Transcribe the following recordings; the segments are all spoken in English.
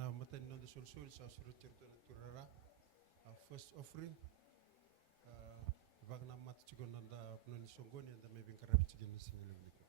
na matan no the sul sa surutir to turara first offering vagna mat chigon nanda pnoni songoni and maybe karab chigen singile liko.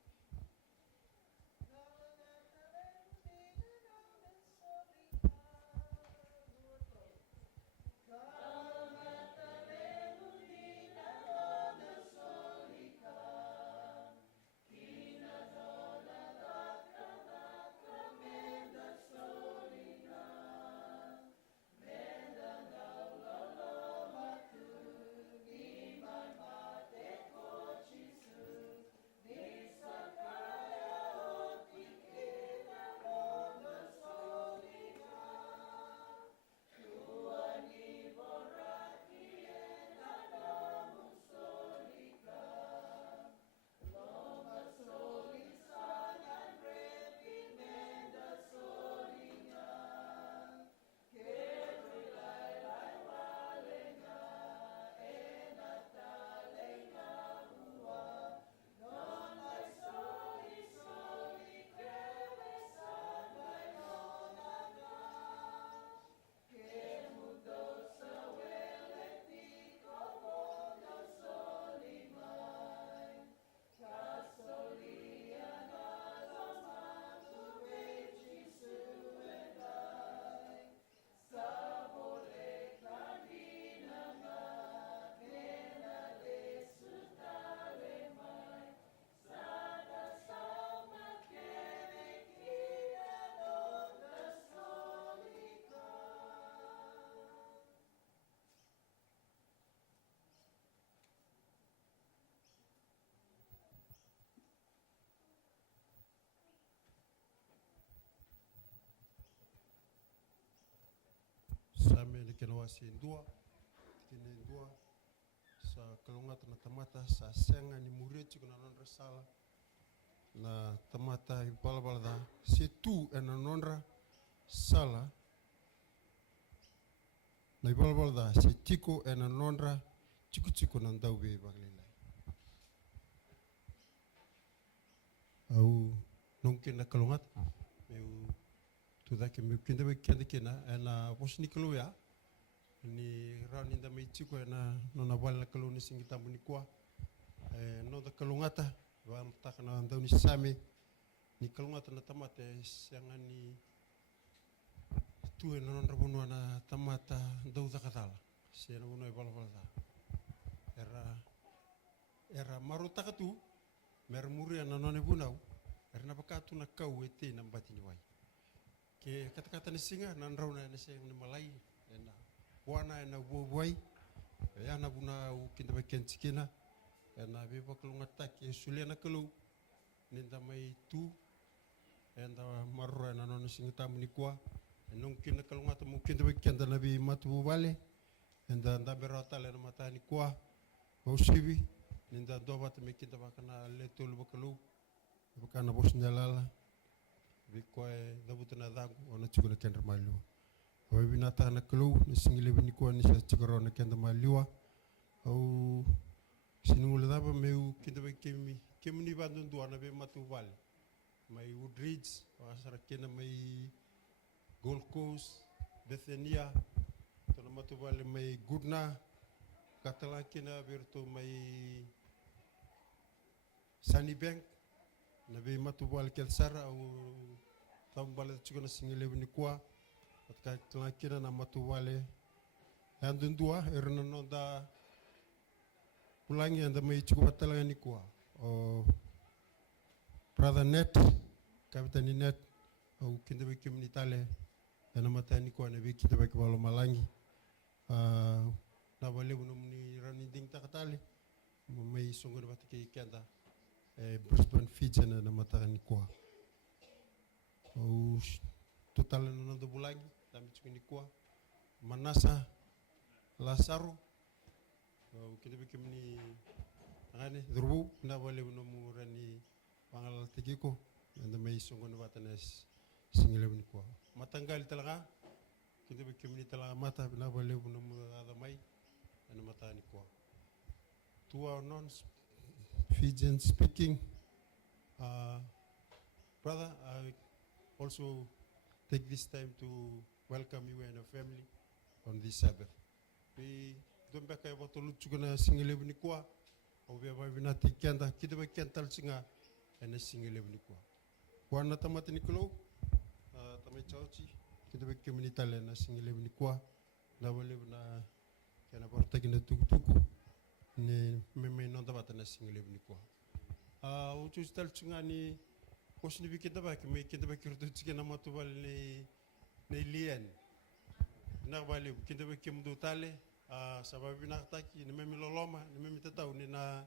Same ni kena wasi dua kini dua sa kalungat na tamata sa senga ni murechi kuna nondra sala na tamata ipala da situ ena nondra sala na ipala da sitiko ena nondra chiku na ndauwe baglilai au nungkin na kalungat meu tudake meu kinda be kena ena posni kaluya ni rani da mai chiku ena nona wala kaluni singi tambu ni kwa no da kalungata wa mtaka na ndau ni same ni kalungata na tamate sianga ni tu ena nondra bunu na tamata ndau da katala siena bunu e bala era marutaka tu mer muri na none bunau erna bakatu na kau ete na mbati ni wai ke kata ni singa na nrauna na se ni malai ena wana ena buai ya na buna u kinda beken cikina ena be baklunga take suliana kelu ninda mai tu enda marra na non singa tamni kwa enong kinda kalunga tamu kinda beken da nabi matu vale enda nda berota le mata ni kwa usibi ninda dobat me kinda bakana letul baklu bakana bosndalala bikoe dabutuna dagu ona chuguna kendra malu oi binata na kelu ni singile bini ko ni sa chigaro na kenda maliwa au sinule daba meu kinda be kemni bandun duana be matu vale mai Woodridge wasara kena mai Gold Coast Bethania tona matu vale mai Goodna katala kena berto mai Sunny Bank na be matu vale kelsara au tambale chuguna singile bini kwa katka kina na matu wale andun dua erna nonda pulangi anda mai cukup batalanga ni kwa o brother net kapitani net au kinda be kimni tale ena mata ni kwa ne be kinda be balo malangi na wale bunu ni rani ding takatale mai songo batike kenda Brisbane Fijian ena mata ni kwa au total na ndo bulangi dami chukini kwa manasa lasaro kita bikin ni angane drubu na wale no murani pangal tikiko anda mai songon watanes singile ni kwa matanggal talaga kita bikin ni talaga mata na wale no ada mai anda mata ni kwa to our non Fijian speaking brother I also take this time to welcome you and your family on this Sabbath. We don't back about to look to gonna sing 11 kwa, or we have not taken the kid of a kental singer and a sing 11 kwa. One at Tamatiniko, Joji, kid of a community and a sing 11 kwa, now we live na can about taking the tuku, may not about a sing 11 kwa. Would you tell Chingani? Question we get back, make it back to chicken amatual ne lien. Na vale, kinde we kim do tale, sababu na taki, ni memi loloma, ni memi tatau ni na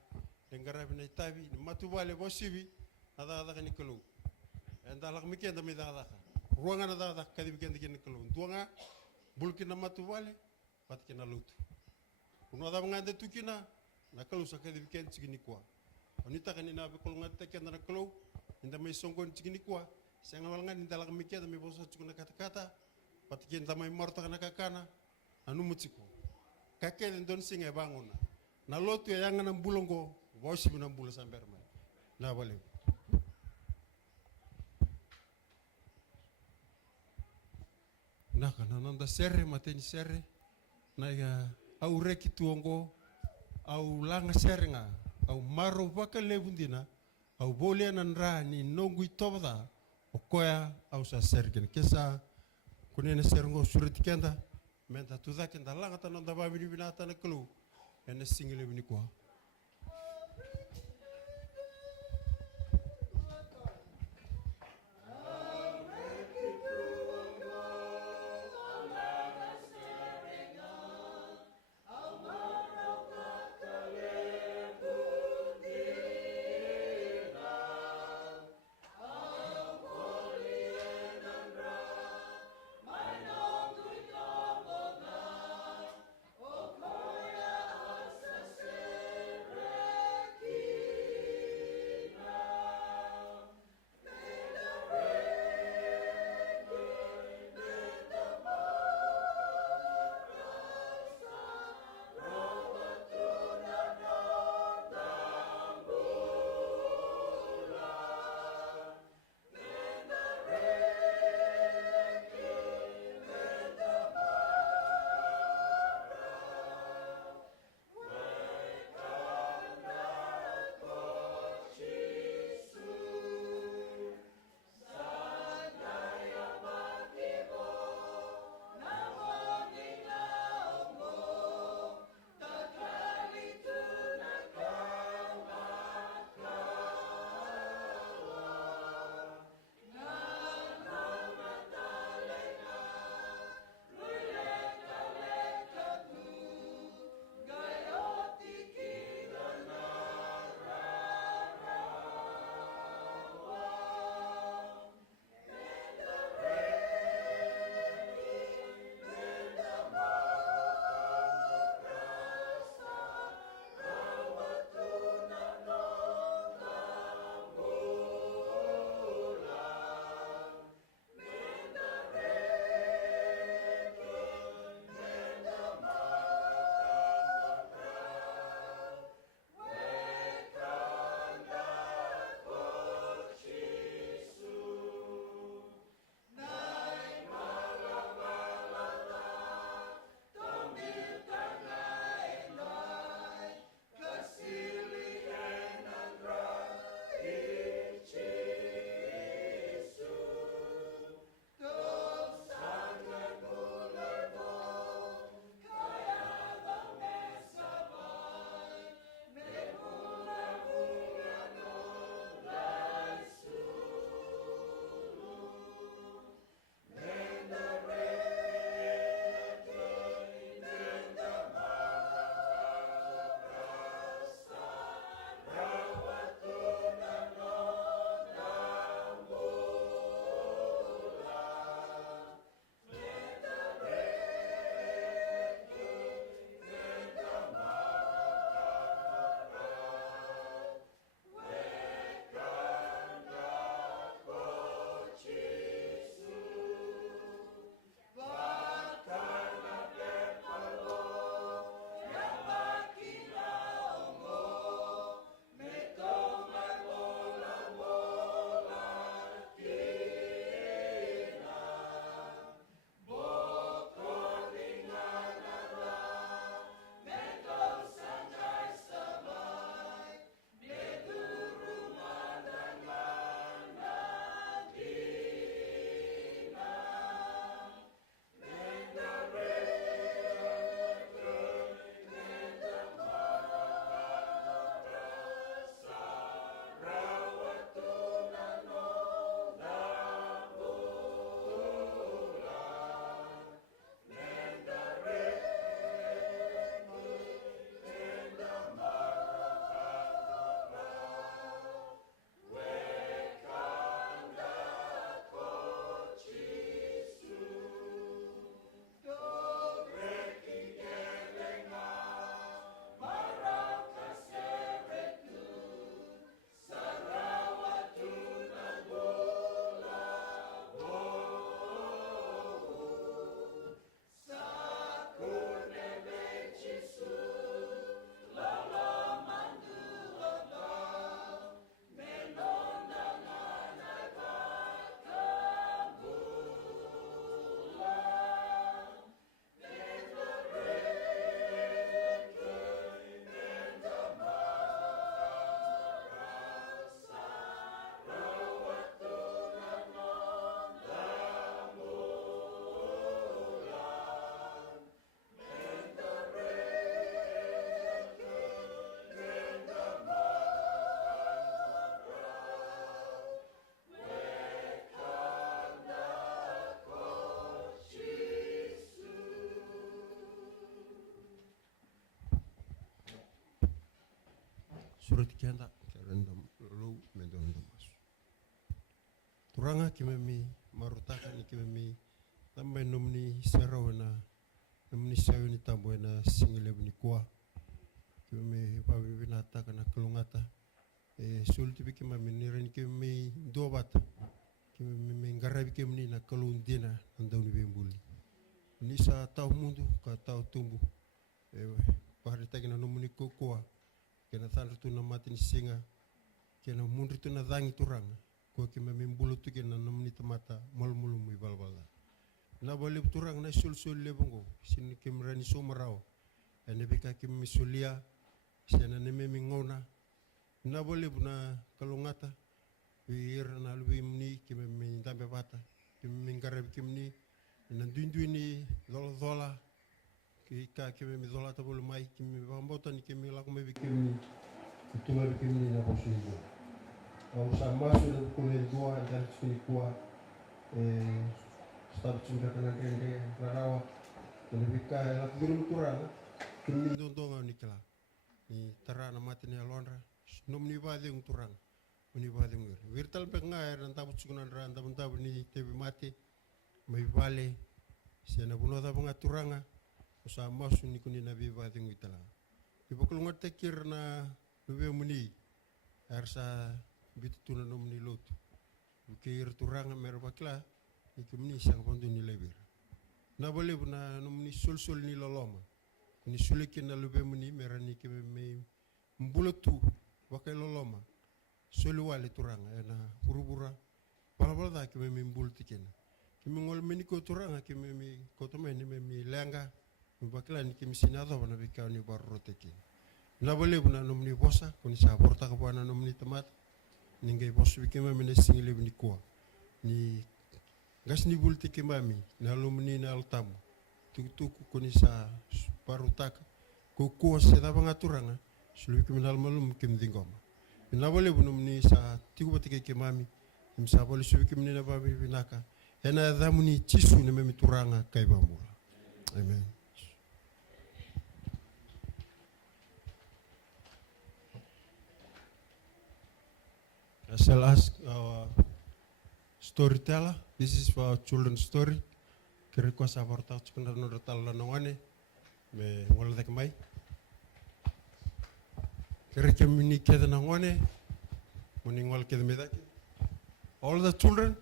engarabi na itabi, ni matuvale bosibi, ada ka nikolo. Enda lak mikenda mi da. Ruanga na da kadi mikenda ki nikolo. Tuanga bulkin na matuvale, pat kina lutu. Uno da ngande tukina, na kalu sa kadi mikenda chigini kwa. Onita kanina be kolonga tekenda na kolo. Inda may songgon chigini kwa, sayang walangan inda lang mikya da may bosa chukuna kata-kata, pati inda may morta ka nakakana, anu mutsiko. Kake din don singa bangon na lotu ya yang ng bulonggo, bosi mo ng bulo sa berman. Na baliw. Naka nananda serre mateni serre, na au reki tuongo, au langa serre nga, au maro waka lebundina. Au boleh nanra ni nongui toba o koya au sa sergen kesa kunene sergo surati kenda menta tuza kenda langa tanonda babiri binata na kelu ene single bini kwa. surat kianda kerendam lu mendon mas turanga kimemi marutaka ni kimemi tambe nomni sarawna nomni sayuni tambuena singile ni kwa kimemi pabi binata kana kelungata sulti bikima miniren kimemi dobata kimemi ngarabi kimni na kelundina andau ni bembuli ni sa tau mundu ka tau tumbu pahari tagina nomni kokoa kena thanru tu na mati singa kena mundu tu na dangi turanga ko kimemi mbulu tu kena nomni tamata malmulu mu balbala na bole turang na sul lebongo sin kimrani somarao ene bika kimmi sulia sena neme mingona na bole buna kalungata wir na lubi mni kimmi ndambe bata kimmi ngarab kimni na duinduini dola ka kimmi dola tabul mai kimmi bambota ni kimmi lakme kimmi kutuma kimmi na bosuigo au samasu na kule dua dan sini kuah stop sudah kena gende rarawa lebih kaya guru kurang kimi dondonga nikla ni tarana mati ni alonra nomni bade turang uni bade ngir virtual pengair dan tabu sukunan ran tabu ni tebi mati mai vale sena buno da bunga turanga usa masu ni kuni nabi bade ngitala ibukul ngote kirna lube muni arsa bitu tuna nomni lot bukir turanga merbakla ikimni sang pondu ni lebir na boleh buna nomni sul ni loloma ni sulikin na lube muni merani ke me mbulutu wakai loloma sulu wale turanga na burubura bala da ke me mbultikin kimi ngol meniko turanga ke me kotome ni me lenga bakla ni kimi sinado bana bikau ni barroteki na boleh buna nomni bosa kuni sa porta ka bana nomni tamat ningai bosu bikema me singile ni kwa ni gas ni bulti kimami na lumni na altamu tuku kuni sa parutaka ko se da banga turanga sulu kiminal malum kim dingoma na bole bunum ni sa tiku batike kimami im sa bole sulu kimni na babi binaka ena damuni chisu ne memi turanga kai bambula amen. I shall ask our storyteller. This is for our children's story. Kiriko sa porta chukunda no tal na wane me wala dak mai. Kirike mini keda na wane muni wal keda medaki. All the children.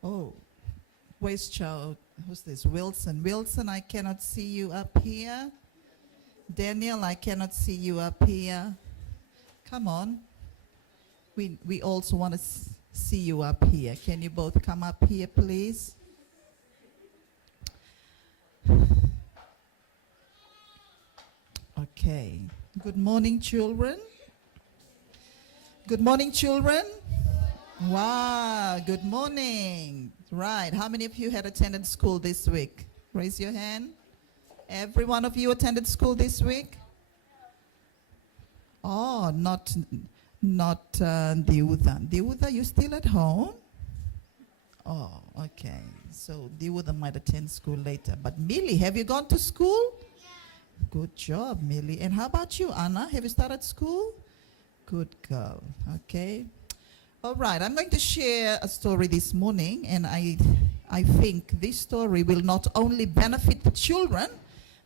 Oh, where's child? Who's this? Wilson. Wilson, I cannot see you up here. Daniel, I cannot see you up here. Come on. We also want to see you up here. Can you both come up here, please? Okay. Good morning, children. Good morning, children. Wow, good morning. Right, how many of you had attended school this week? Raise your hand. Every one of you attended school this week? Oh, not Diuda. Diuda, you still at home? Oh, okay. So Diuda might attend school later. But Millie, have you gone to school? Yeah. Good job, Millie. And how about you, Anna? Have you started school? Good girl. Okay. All right, I'm going to share a story this morning, and I think this story will not only benefit the children,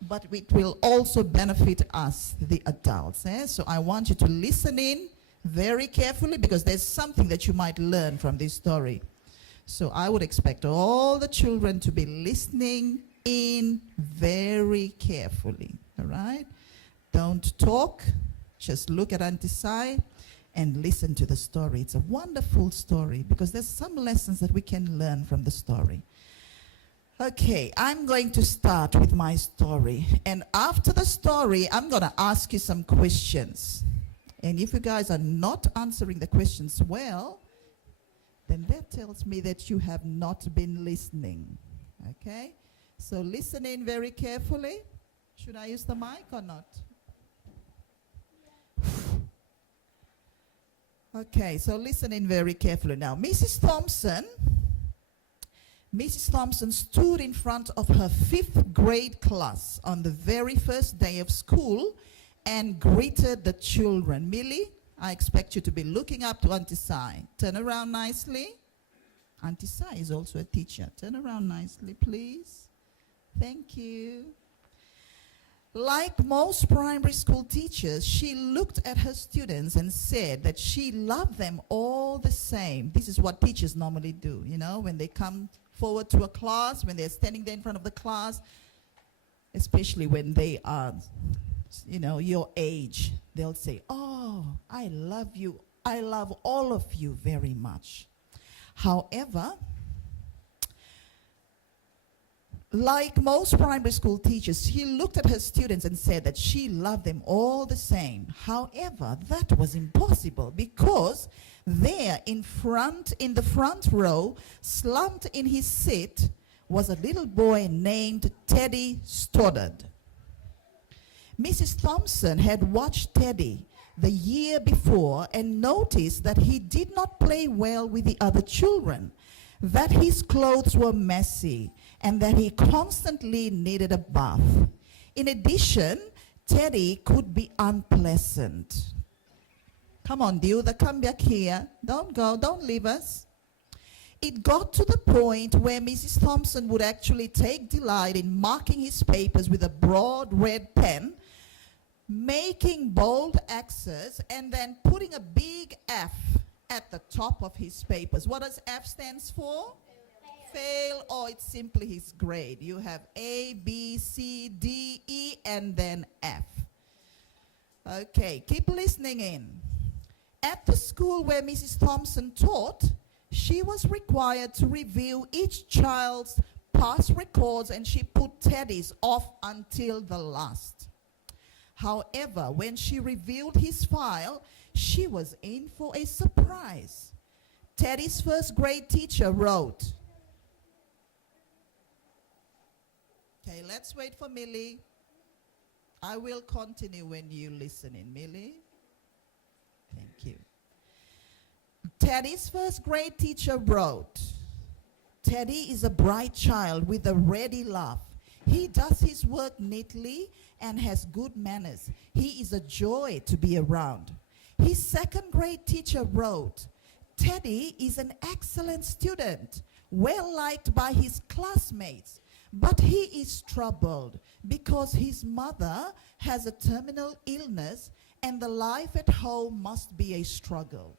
but it will also benefit us, the adults. So I want you to listen in very carefully, because there's something that you might learn from this story. So I would expect all the children to be listening in very carefully, all right? Don't talk, just look at Auntie Sai. and listen to the story. It's a wonderful story because there's some lessons that we can learn from the story. Okay, I'm going to start with my story. And after the story, I'm going to ask you some questions. And if you guys are not answering the questions well, then that tells me that you have not been listening. Okay? So listen in very carefully. Should I use the mic or not? Okay, so listen in very carefully now. Mrs. Thompson stood in front of her 5th grade class on the very first day of school and greeted the children. Millie, I expect you to be looking up to Auntie Sai. Turn around nicely. Auntie Sai is also a teacher. Turn around nicely, please. Thank you. Like most primary school teachers, she looked at her students and said that she loved them all the same. This is what teachers normally do, you know, when they come forward to a class, when they're standing there in front of the class, especially when they are, you know, your age, they'll say, "Oh, I love you. I love all of you very much." However, like most primary school teachers, she looked at her students and said that she loved them all the same. However, that was impossible because there in the front row, slumped in his seat, was a little boy named Teddy Stoddard. Mrs. Thompson had watched Teddy the year before and noticed that he did not play well with the other children, that his clothes were messy, and that he constantly needed a bath. In addition, Teddy could be unpleasant. Come on, Duda, come back here. Don't go, don't leave us. It got to the point where Mrs. Thompson would actually take delight in marking his papers with a broad red pen, making bold X's, and then putting a big F at the top of his papers. What does F stands for? Fail, or it's simply his grade. You have A, B, C, D, E, and then F. Okay, keep listening in. At the school where Mrs. Thompson taught, she was required to review each child's past records, and she put Teddy's off until the last. However, when she reviewed his file, she was in for a surprise. Teddy's 1st grade teacher wrote, okay, let's wait for Millie. I will continue when you listen in, Millie. Thank you. Teddy's 1st grade teacher wrote, Teddy is a bright child with a ready laugh. He does his work neatly and has good manners. He is a joy to be around. His 2nd grade teacher wrote, Teddy is an excellent student, well liked by his classmates, but he is troubled because his mother has a terminal illness and the life at home must be a struggle.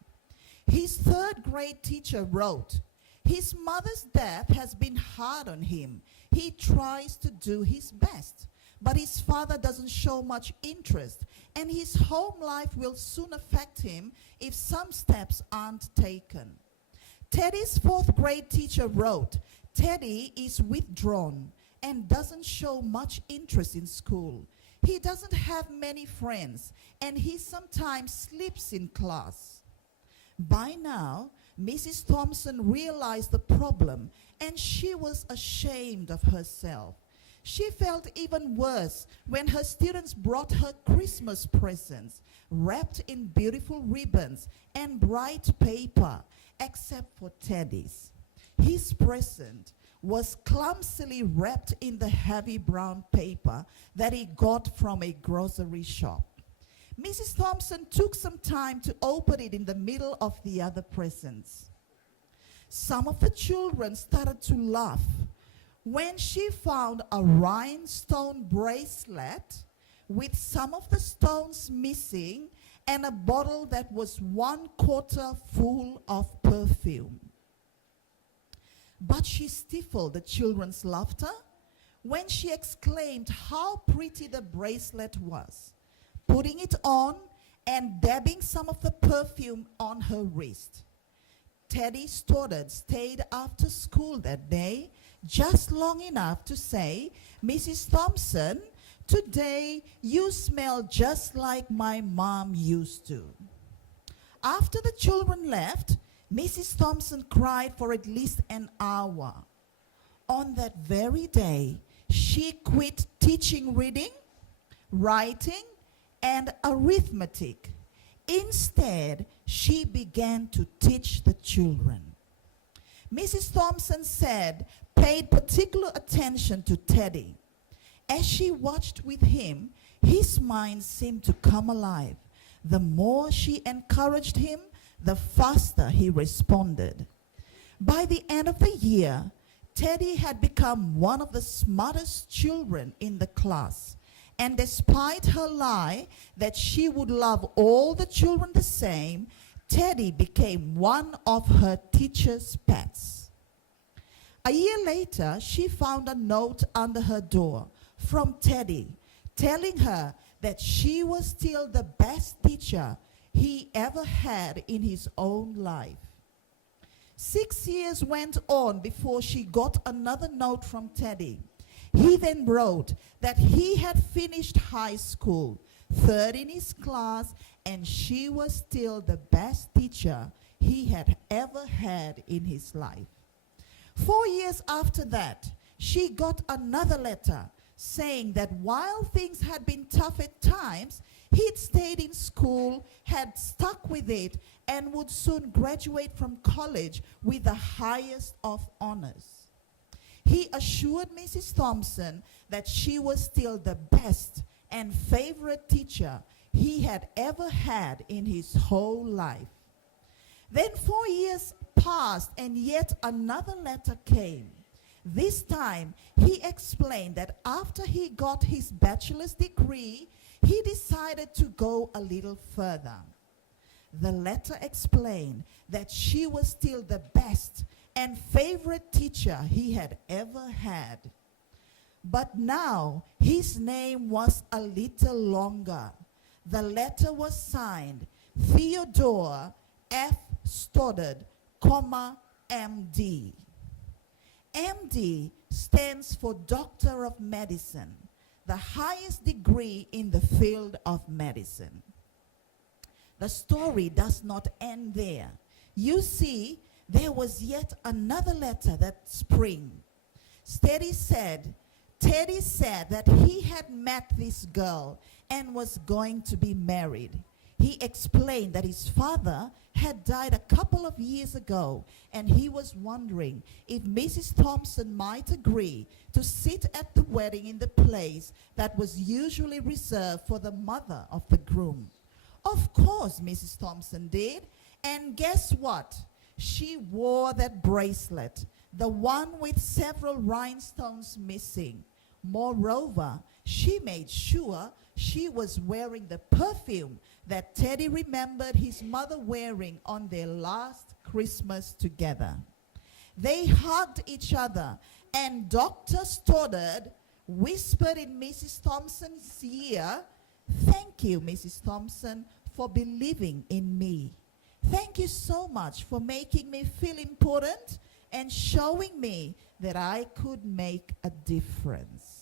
His 3rd grade teacher wrote, his mother's death has been hard on him. He tries to do his best, but his father doesn't show much interest, and his home life will soon affect him if some steps aren't taken. Teddy's 4th grade teacher wrote, Teddy is withdrawn and doesn't show much interest in school. He doesn't have many friends, and he sometimes sleeps in class. By now, Mrs. Thompson realized the problem, and she was ashamed of herself. She felt even worse when her students brought her Christmas presents, wrapped in beautiful ribbons and bright paper, except for Teddy's. His present was clumsily wrapped in the heavy brown paper that he got from a grocery shop. Mrs. Thompson took some time to open it in the middle of the other presents. Some of the children started to laugh when she found a rhinestone bracelet with some of the stones missing and a bottle that was 1/4 full of perfume. But she stifled the children's laughter when she exclaimed how pretty the bracelet was. Putting it on and dabbing some of the perfume on her wrist. Teddy Stoddard stayed after school that day just long enough to say, "Mrs. Thompson, today you smell just like my mom used to." After the children left, Mrs. Thompson cried for at least an hour. On that very day, she quit teaching reading, writing, and arithmetic. Instead, she began to teach the children. Mrs. Thompson paid particular attention to Teddy. As she watched with him, his mind seemed to come alive. The more she encouraged him, the faster he responded. By the end of the year, Teddy had become one of the smartest children in the class. And despite her lie that she would love all the children the same, Teddy became one of her teacher's pets. A year later, she found a note under her door from Teddy telling her that she was still the best teacher he ever had in his own life. 6 years went on before she got another note from Teddy. He then wrote that he had finished high school, third in his class, and she was still the best teacher he had ever had in his life. 4 years after that, she got another letter saying that while things had been tough at times, he'd stayed in school, had stuck with it, and would soon graduate from college with the highest of honors. He assured Mrs. Thompson that she was still the best and favorite teacher he had ever had in his whole life. Then 4 years passed and yet another letter came. This time, he explained that after he got his bachelor's degree, he decided to go a little further. The letter explained that she was still the best and favorite teacher he had ever had. But now his name was a little longer. The letter was signed Theodore F. Stoddard, MD. MD stands for Doctor of Medicine, the highest degree in the field of medicine. The story does not end there. You see, there was yet another letter that spring. Teddy said that he had met this girl and was going to be married. He explained that his father had died a couple of years ago, and he was wondering if Mrs. Thompson might agree to sit at the wedding in the place that was usually reserved for the mother of the groom. Of course, Mrs. Thompson did, and guess what? She wore that bracelet, the one with several rhinestones missing. Moreover, she made sure she was wearing the perfume that Teddy remembered his mother wearing on their last Christmas together. They hugged each other, and Dr. Stoddard whispered in Mrs. Thompson's ear, "Thank you, Mrs. Thompson, for believing in me. Thank you so much for making me feel important and showing me that I could make a difference."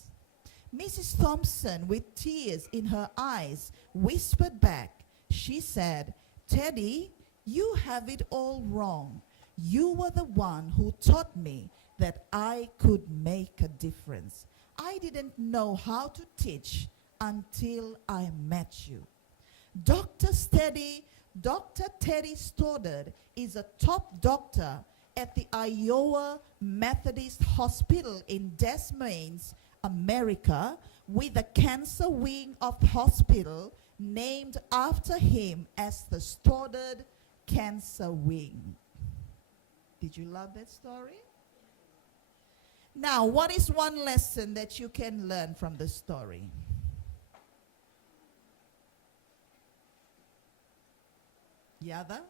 Mrs. Thompson, with tears in her eyes, whispered back. She said, "Teddy, you have it all wrong. You were the one who taught me that I could make a difference. I didn't know how to teach until I met you." Dr. Teddy Stoddard is a top doctor at the Iowa Methodist Hospital in Des Moines, America, with a cancer wing of the hospital named after him as the Stoddard Cancer Wing. Did you love that story? Now, what is one lesson that you can learn from the story? Yada?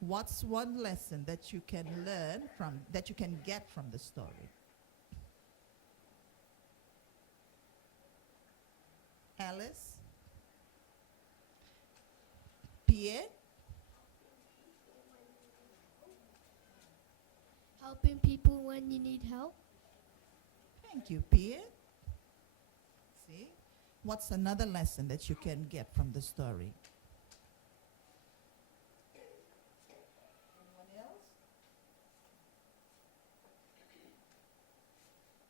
What's one lesson that you can learn from, that you can get from the story? Alice? Pierre? Helping people when you need help. Thank you, Pierre. See? What's another lesson that you can get from the story? Anyone else?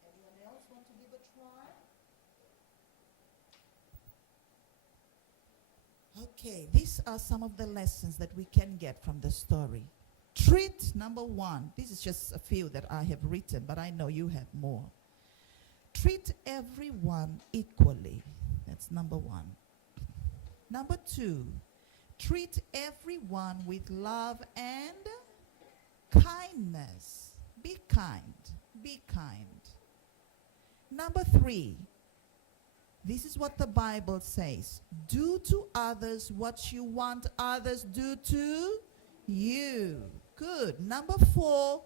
Anyone else want to give a try? Okay, these are some of the lessons that we can get from the story. Treat, number one, this is just a few that I have written, but I know you have more. Treat everyone equally. That's number one. Number two, treat everyone with love and kindness. Be kind. Be kind. Number three, this is what the Bible says. Do to others what you want others do to you. Good. Number four,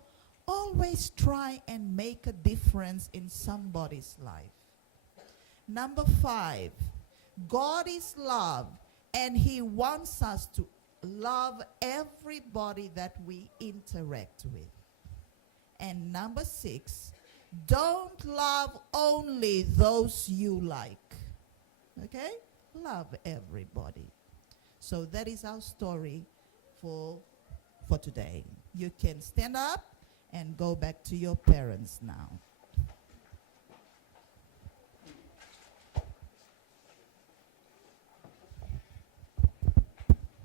always try and make a difference in somebody's life. Number five, God is love, and He wants us to love everybody that we interact with. And number six, don't love only those you like. Okay? Love everybody. So that is our story for today. You can stand up and go back to your parents now.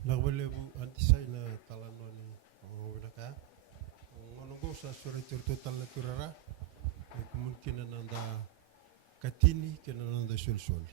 Nagwalebu antisay na talano ni Winaka. Ngonongo sa suri turtu talaturara. Mungkin nanda katini kena nanda sul-sul.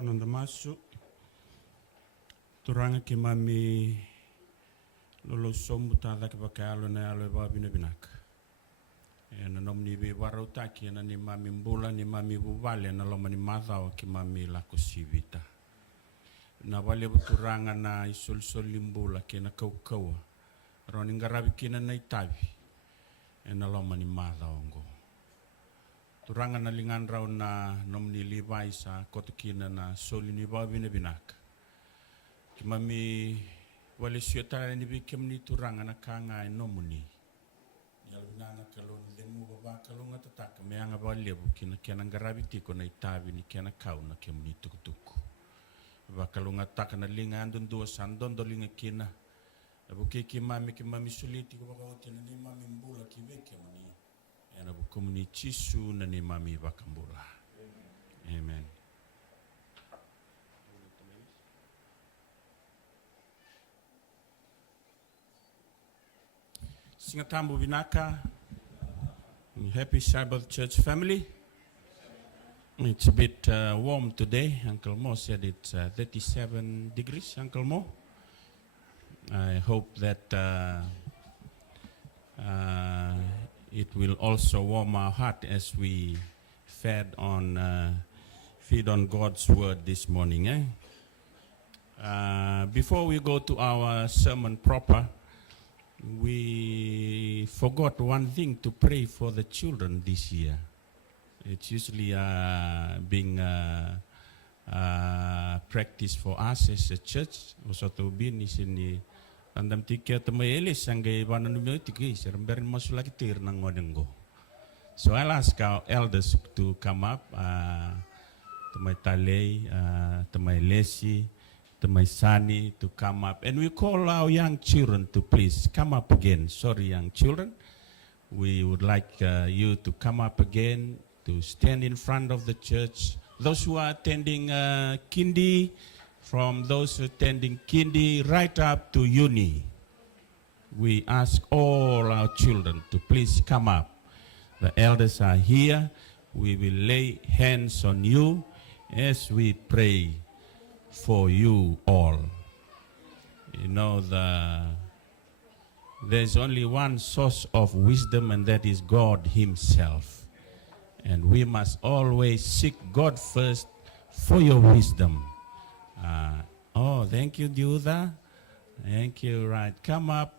Nanda masuk turanga ki mami lolo somu tala ki bakalo na alo ba binak. Na nomni be warau taki na ni mami mbula ni mami bubale na loma ni mazao ki mami la kusivita. Na wale turanga na isul limbula ki na kau roni ngarabi ki na itabi. Na loma ni mazao ngo. Turanga na lingan raw na nomni libai sa kotukina na soli ni babi na binak. Kimami wale siyotara ni bikem ni turanga na kanga nomuni. Yalunanga kalon lemu baba kalonga tataka meanga ba lebu kina kena ngarabi tiko na itabi ni kena kau na kemni tukutuku. Ba kalonga taka na linga andon dua sandon do linga kina. Abu kimami suliti ko baka otina ni mami mbula kibeke mani. Na bukumuni chisu na ni mami bakambula. Amen. Singatambu Vinaka, happy Sabbath church family. It's a bit warm today. Uncle Mo said it's 37 degrees, Uncle Mo. I hope that it will also warm our heart as we feed on God's word this morning. Before we go to our sermon proper, we forgot one thing to pray for the children this year. It's usually being practice for us as a church. Also to be in sini andam tiket mayeli sangai banan numiti seremberin masulaki tir nang ngodenggo. So I'll ask our elders to come up, to my Talei, to my Lesi, to my Sani to come up. And we call our young children to please come up again. Sorry, young children. We would like you to come up again, to stand in front of the church. Those who are attending Kindi, from those who are attending Kindi right up to uni, we ask all our children to please come up. The elders are here. We will lay hands on you as we pray for you all. You know, there's only one source of wisdom, and that is God Himself. And we must always seek God first for your wisdom. Thank you, Diuda. Thank you. Right, come up.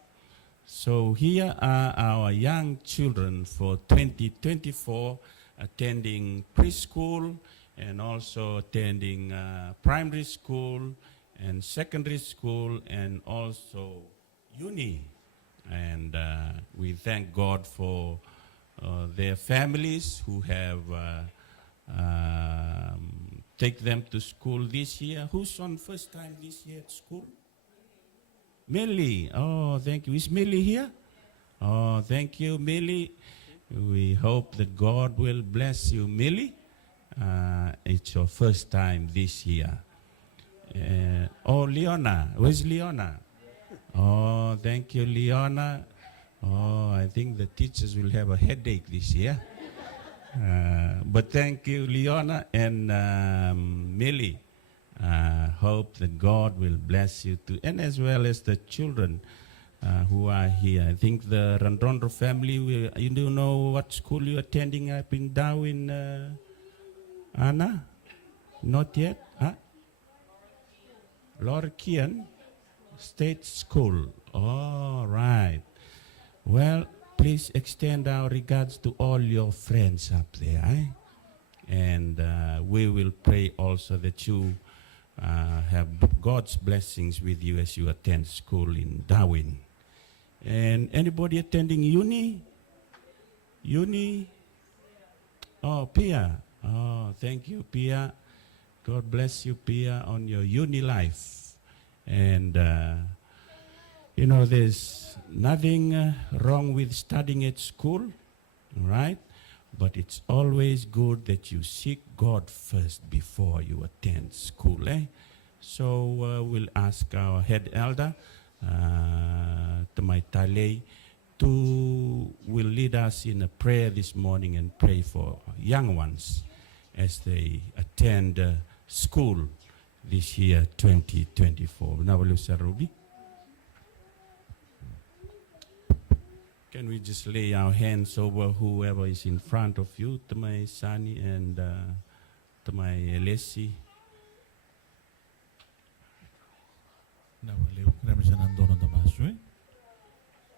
So here are our young children for 2024 attending preschool and also attending primary school and secondary school and also uni. And we thank God for their families who have take them to school this year. Who's on first time this year at school? Millie. Oh, thank you. Is Millie here? Oh, thank you, Millie. We hope that God will bless you, Millie. It's your first time this year. Leona. Where's Leona? Oh, thank you, Leona. Oh, I think the teachers will have a headache this year. But thank you, Leona and Millie. Hope that God will bless you too, and as well as the children who are here. I think the Randondro family, you do know what school you're attending up in Darwin, Anna? Not yet? Huh? Lorkian State School. All right. Well, please extend our regards to all your friends up there. And we will pray also that you have God's blessings with you as you attend school in Darwin. And anybody attending uni? Uni? Oh, Pia. Oh, thank you, Pia. God bless you, Pia, on your uni life. And, you know, there's nothing wrong with studying at school, right? But it's always good that you seek God first before you attend school. So we'll ask our head elder, Tamai Talei, will lead us in a prayer this morning and pray for young ones as they attend school this year, 2024. Ruby. Can we just lay our hands over whoever is in front of you, to my Sani and to my Lesi? Nawali kami sa nandoon na tamaswe.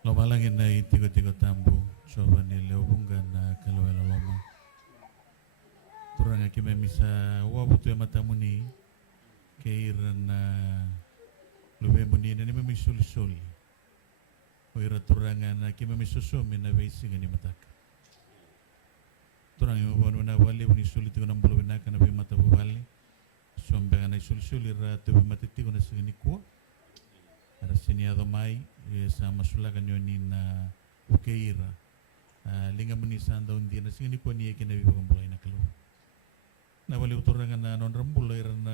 Lomalangin na itigo-tigo tambo, soba ni leobungan na kalawela loma. Turang kami misa wabuto ya matamuni, kairan na lubemuni na ni mamisuli-suli. Oira turangan na kima misusumi na basic ni mataka. Turang yung buwan na wali buni sulit ko ng bulawin na kana mata bubali. Sombe na isul-suli ra tu matiti ko na sini ko. Ara siniado mai sa masulakan yon ni na ukeira. Linga muni sanda undi na sini ko ni kina bibo ng bulay na kalo. Na wali turangan na non rambulo ira na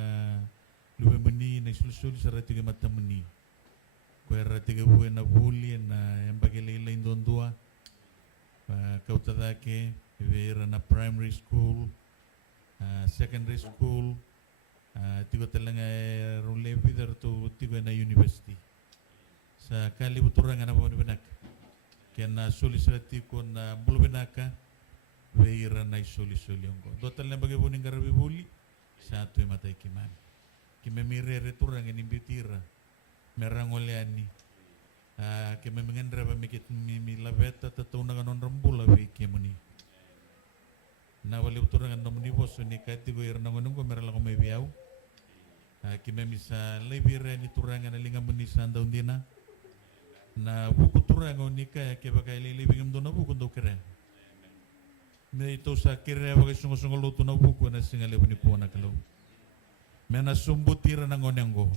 luwe muni na isul-suli sa rati ko mata muni. Kuera tiga buwan na buli na yang bagay-layla yung dua kautadake vera na primary school, secondary school, tigo talaga rule vidar to tigo na university. Sa kalibuturan nga na po benak. Kaya na sulisati ko na bulo benaka vera na sulisuli ko. Dotal na bagay buning karabi buli sa ato matay kiman. Kime mirere turang ini bitira. Merang oleani. Kime mengendra ba mikit mi labeta tatuna kanon rambula bi kemuni. Na wali turang an nomni bosu ni kati go irna ngonung ko merala ko may biyaw. Kime misa lebire ni turang an linga muni sanda undina. Na buku turang on nikah ke bakai lilibing am dona buku ndo keren. Me ito sa kire bagai sungo-sungo luto na buku na singale ni po na kalau. Me na sumbutira na ngonengo.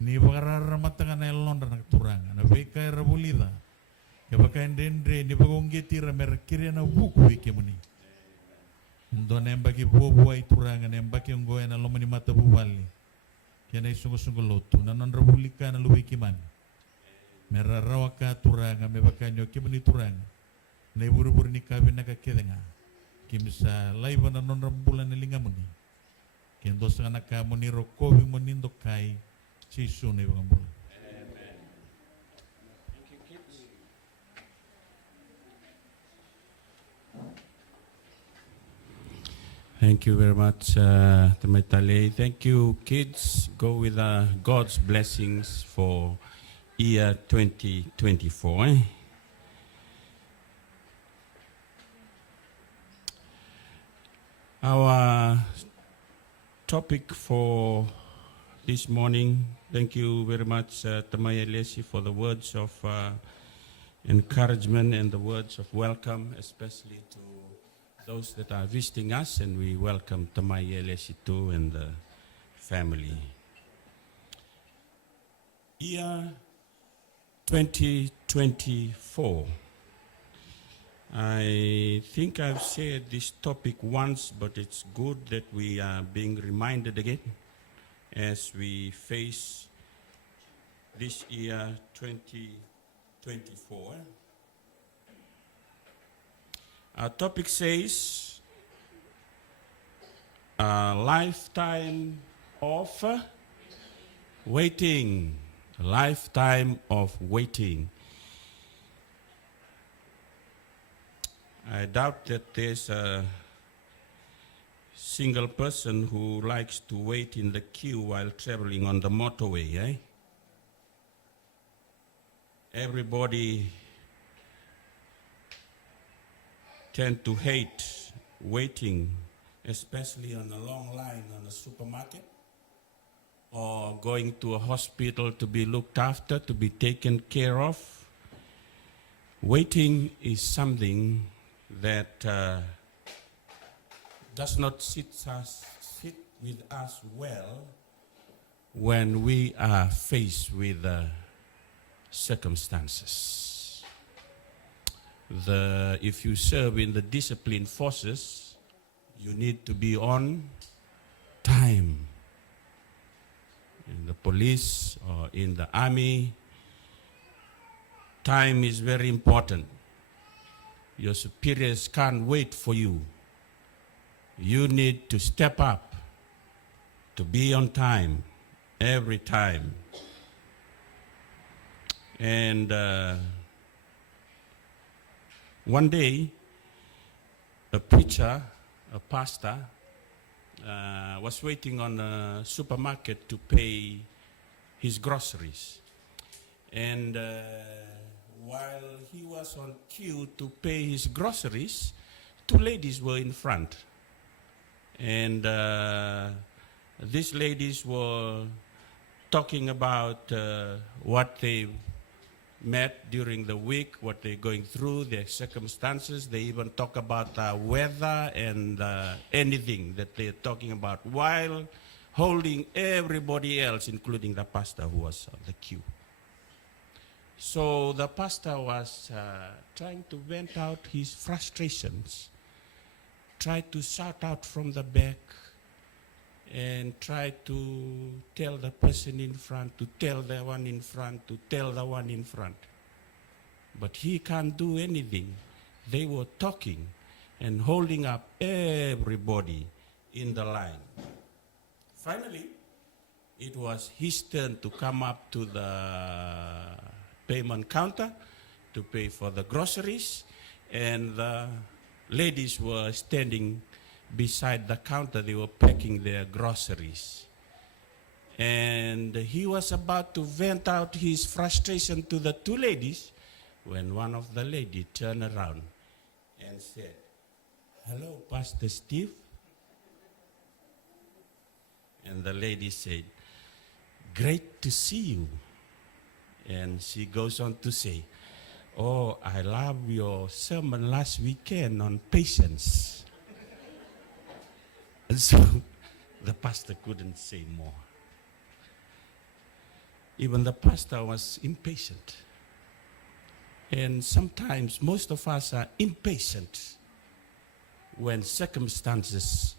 Ni bagarara matanga na elon na turang. Na bekai rabulida. Ke bakai ndendre ni bagong getira mer kire na buku ike muni. Ndo na embaki bobo ay turang na embaki ngoy na lomani mata bubali. Kaya na sungo-sungo luto na non rabulika na luwikiman. Mera rawaka turanga me bakanyo kibuni turanga na buru-buru ni kabin nakakedenga kimsa laiba na non rambulan na lingamuni kendo sa nakamuni rokobi monindo kai chisu na ibang bulan. Thank you very much, Tamatale. Thank you, kids. Go with God's blessings for year 2024. Our topic for this morning, thank you very much, Tamaya Lesi, for the words of encouragement and the words of welcome, especially to those that are visiting us, and we welcome Tamaya Lesi too and the family. Year 2024. I think I've shared this topic once, but it's good that we are being reminded again as we face this year 2024. Our topic says a lifetime of waiting. A lifetime of waiting. I doubt that there's a single person who likes to wait in the queue while traveling on the motorway, eh? Everybody tend to hate waiting, especially on a long line on a supermarket, or going to a hospital to be looked after, to be taken care of. Waiting is something that does not sit with us well when we are faced with circumstances. If you serve in the disciplined forces, you need to be on time. In the police or in the army, time is very important. Your superiors can't wait for you. You need to step up to be on time every time. And one day, a preacher, a pastor, was waiting on a supermarket to pay his groceries. And while he was on queue to pay his groceries, two ladies were in front. And these ladies were talking about what they met during the week, what they're going through, their circumstances. They even talk about weather and anything that they're talking about while holding everybody else, including the pastor who was on the queue. So the pastor was trying to vent out his frustrations, tried to shout out from the back, and try to tell the person in front, to tell the one in front, to tell the one in front. But he can't do anything. They were talking and holding up everybody in the line. Finally, it was his turn to come up to the payment counter to pay for the groceries, and the ladies were standing beside the counter. They were packing their groceries. And he was about to vent out his frustration to the two ladies when one of the ladies turned around and said, "Hello, Pastor Steve." And the lady said, "Great to see you." And she goes on to say, "Oh, I love your sermon last weekend on patience." And so the pastor couldn't say more. Even the pastor was impatient. And sometimes most of us are impatient when circumstances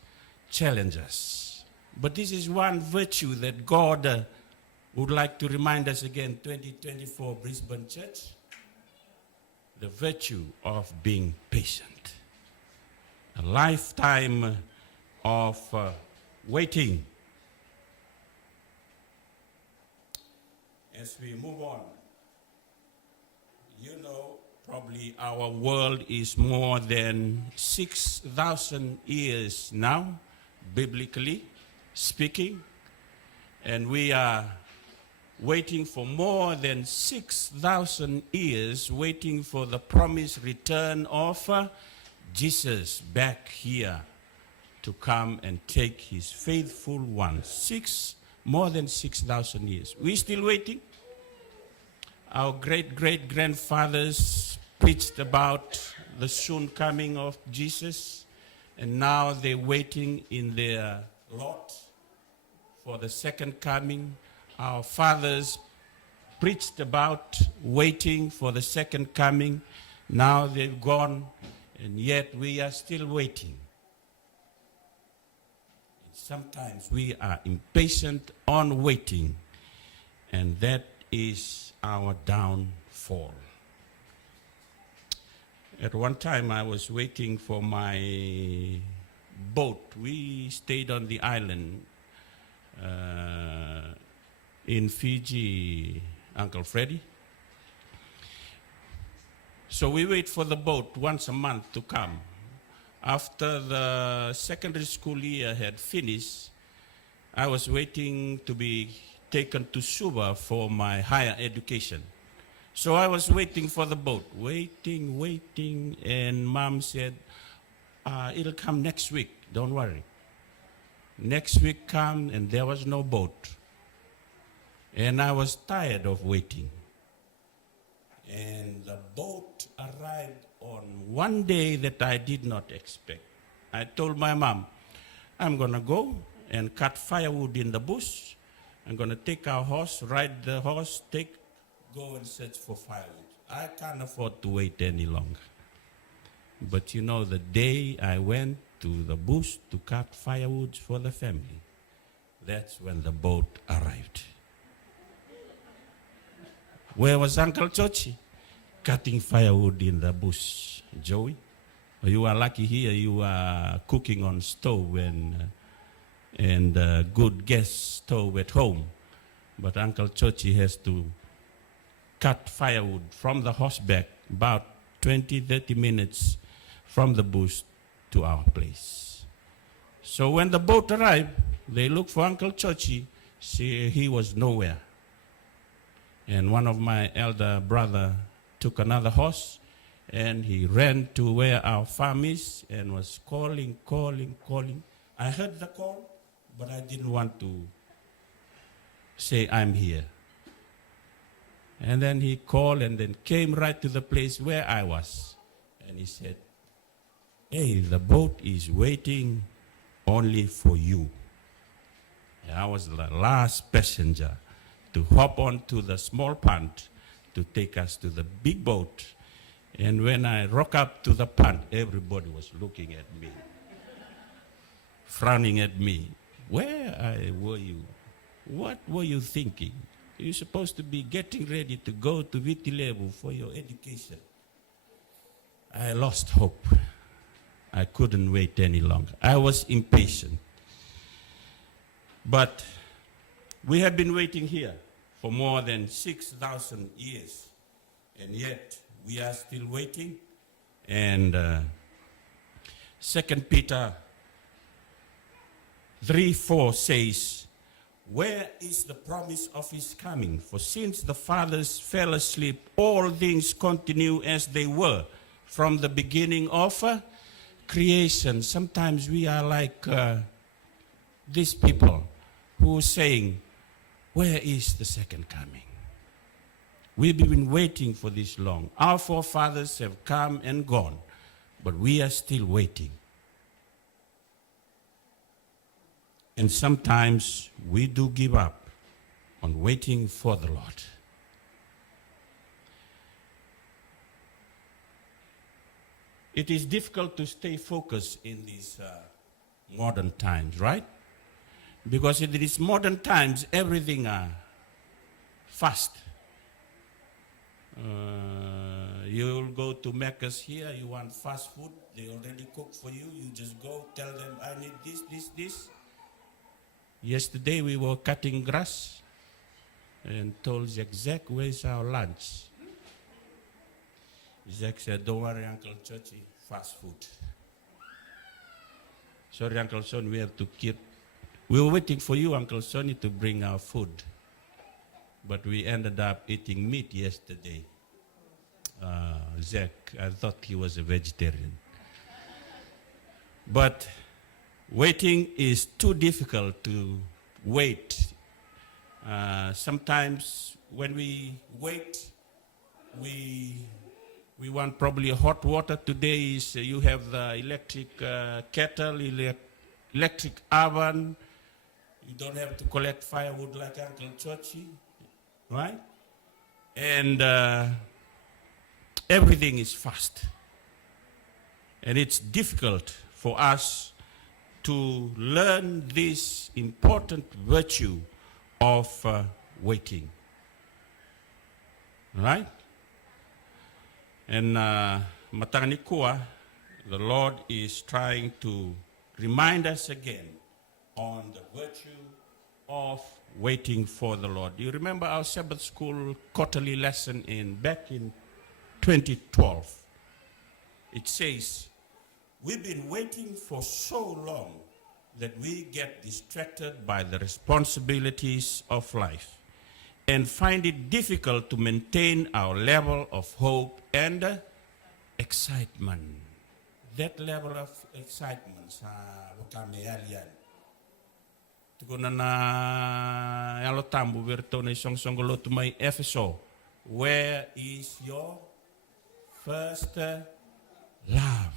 challenge us. But this is one virtue that God would like to remind us again, 2024 Brisbane Church, the virtue of being patient. A lifetime of waiting. As we move on, you know, probably our world is more than 6,000 years now, biblically speaking, and we are waiting for more than 6,000 years, waiting for the promised return of Jesus back here to come and take his faithful ones. More than 6,000 years. We still waiting? Our great-great-grandfathers preached about the soon coming of Jesus, and now they're waiting in their lot for the second coming. Our fathers preached about waiting for the second coming. Now they've gone, and yet we are still waiting. Sometimes we are impatient on waiting, and that is our downfall. At one time, I was waiting for my boat. We stayed on the island in Fiji, Uncle Freddie. So we wait for the boat once a month to come. After the secondary school year had finished, I was waiting to be taken to Suva for my higher education. So I was waiting for the boat, waiting, and Mom said, "It'll come next week, don't worry." Next week come, and there was no boat. And I was tired of waiting. And the boat arrived on one day that I did not expect. I told my mom, "I'm going to go and cut firewood in the bush. I'm going to take our horse, ride the horse, go and search for firewood. I can't afford to wait any longer." But you know, the day I went to the bush to cut firewood for the family, that's when the boat arrived. Where was Uncle Joji? Cutting firewood in the bush. Joey, you are lucky here. You are cooking on stove and good gas stove at home. But Uncle Joji has to cut firewood from the horseback about 20-30 minutes from the bush to our place. So when the boat arrived, they looked for Uncle Joji. See, he was nowhere. And one of my elder brother took another horse, and he ran to where our farm is and was calling. I heard the call, but I didn't want to say I'm here. And then he called and then came right to the place where I was. And he said, "Hey, the boat is waiting only for you." And I was the last passenger to hop onto the small punt to take us to the big boat. And when I rock up to the punt, everybody was looking at me, frowning at me. Where were you? What were you thinking? You're supposed to be getting ready to go to Vitilevu for your education. I lost hope. I couldn't wait any longer. I was impatient. But we have been waiting here for more than 6,000 years, and yet we are still waiting. And 2 Peter 3:4 says, where is the promise of his coming? For since the fathers fell asleep, all things continue as they were from the beginning of creation. Sometimes we are like these people who are saying, where is the second coming? We've been waiting for this long. Our forefathers have come and gone, but we are still waiting. And sometimes we do give up on waiting for the Lord. It is difficult to stay focused in these modern times, right? Because in these modern times, everything fast. You'll go to Macca's here, you want fast food, they already cook for you. You just go, tell them, I need this. Yesterday we were cutting grass and told Zach, where's our lunch? Zach said, don't worry, Uncle Joji, fast food. Sorry, Uncle Son, we have to keep. We were waiting for you, Uncle Sonny, to bring our food. But we ended up eating meat yesterday. Zach, I thought he was a vegetarian. But waiting is too difficult to wait. Sometimes when we wait, we want probably hot water. Today is you have the electric kettle, electric oven. You don't have to collect firewood like Uncle Joji, right? And everything is fast. And it's difficult for us to learn this important virtue of waiting, right? And Matanikua, the Lord is trying to remind us again on the virtue of waiting for the Lord. Do you remember our Sabbath school quarterly lesson back in 2012? It says, we've been waiting for so long that we get distracted by the responsibilities of life and find it difficult to maintain our level of hope and excitement. That level of excitement sa wakame alian. Tukuna na yalo tambu verto na isong songolo to my Efeso. Where is your first love?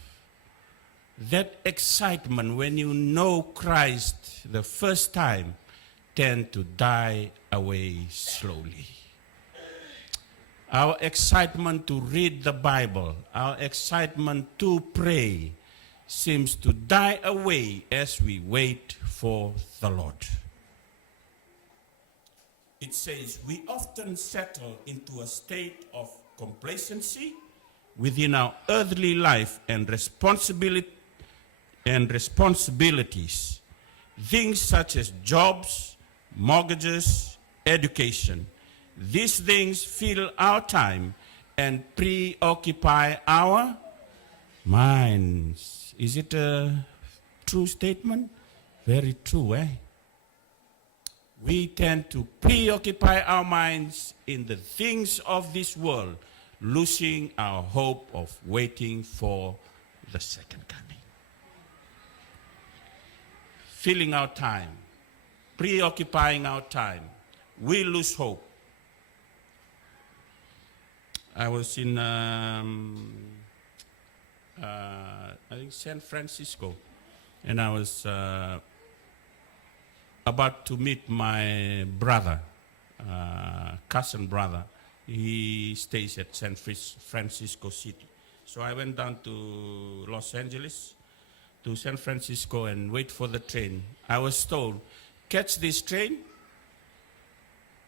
That excitement when you know Christ the first time tend to die away slowly. Our excitement to read the Bible, our excitement to pray seems to die away as we wait for the Lord. It says we often settle into a state of complacency within our earthly life and responsibilities. Things such as jobs, mortgages, education. These things fill our time and preoccupy our minds. Is it a true statement? Very true, eh? We tend to preoccupy our minds in the things of this world, losing our hope of waiting for the second coming. Filling our time, preoccupying our time, we lose hope. I was in, I think, San Francisco, and I was about to meet my brother, cousin brother. He stays at San Francisco City. So I went down to Los Angeles, to San Francisco, and wait for the train. I was told, catch this train.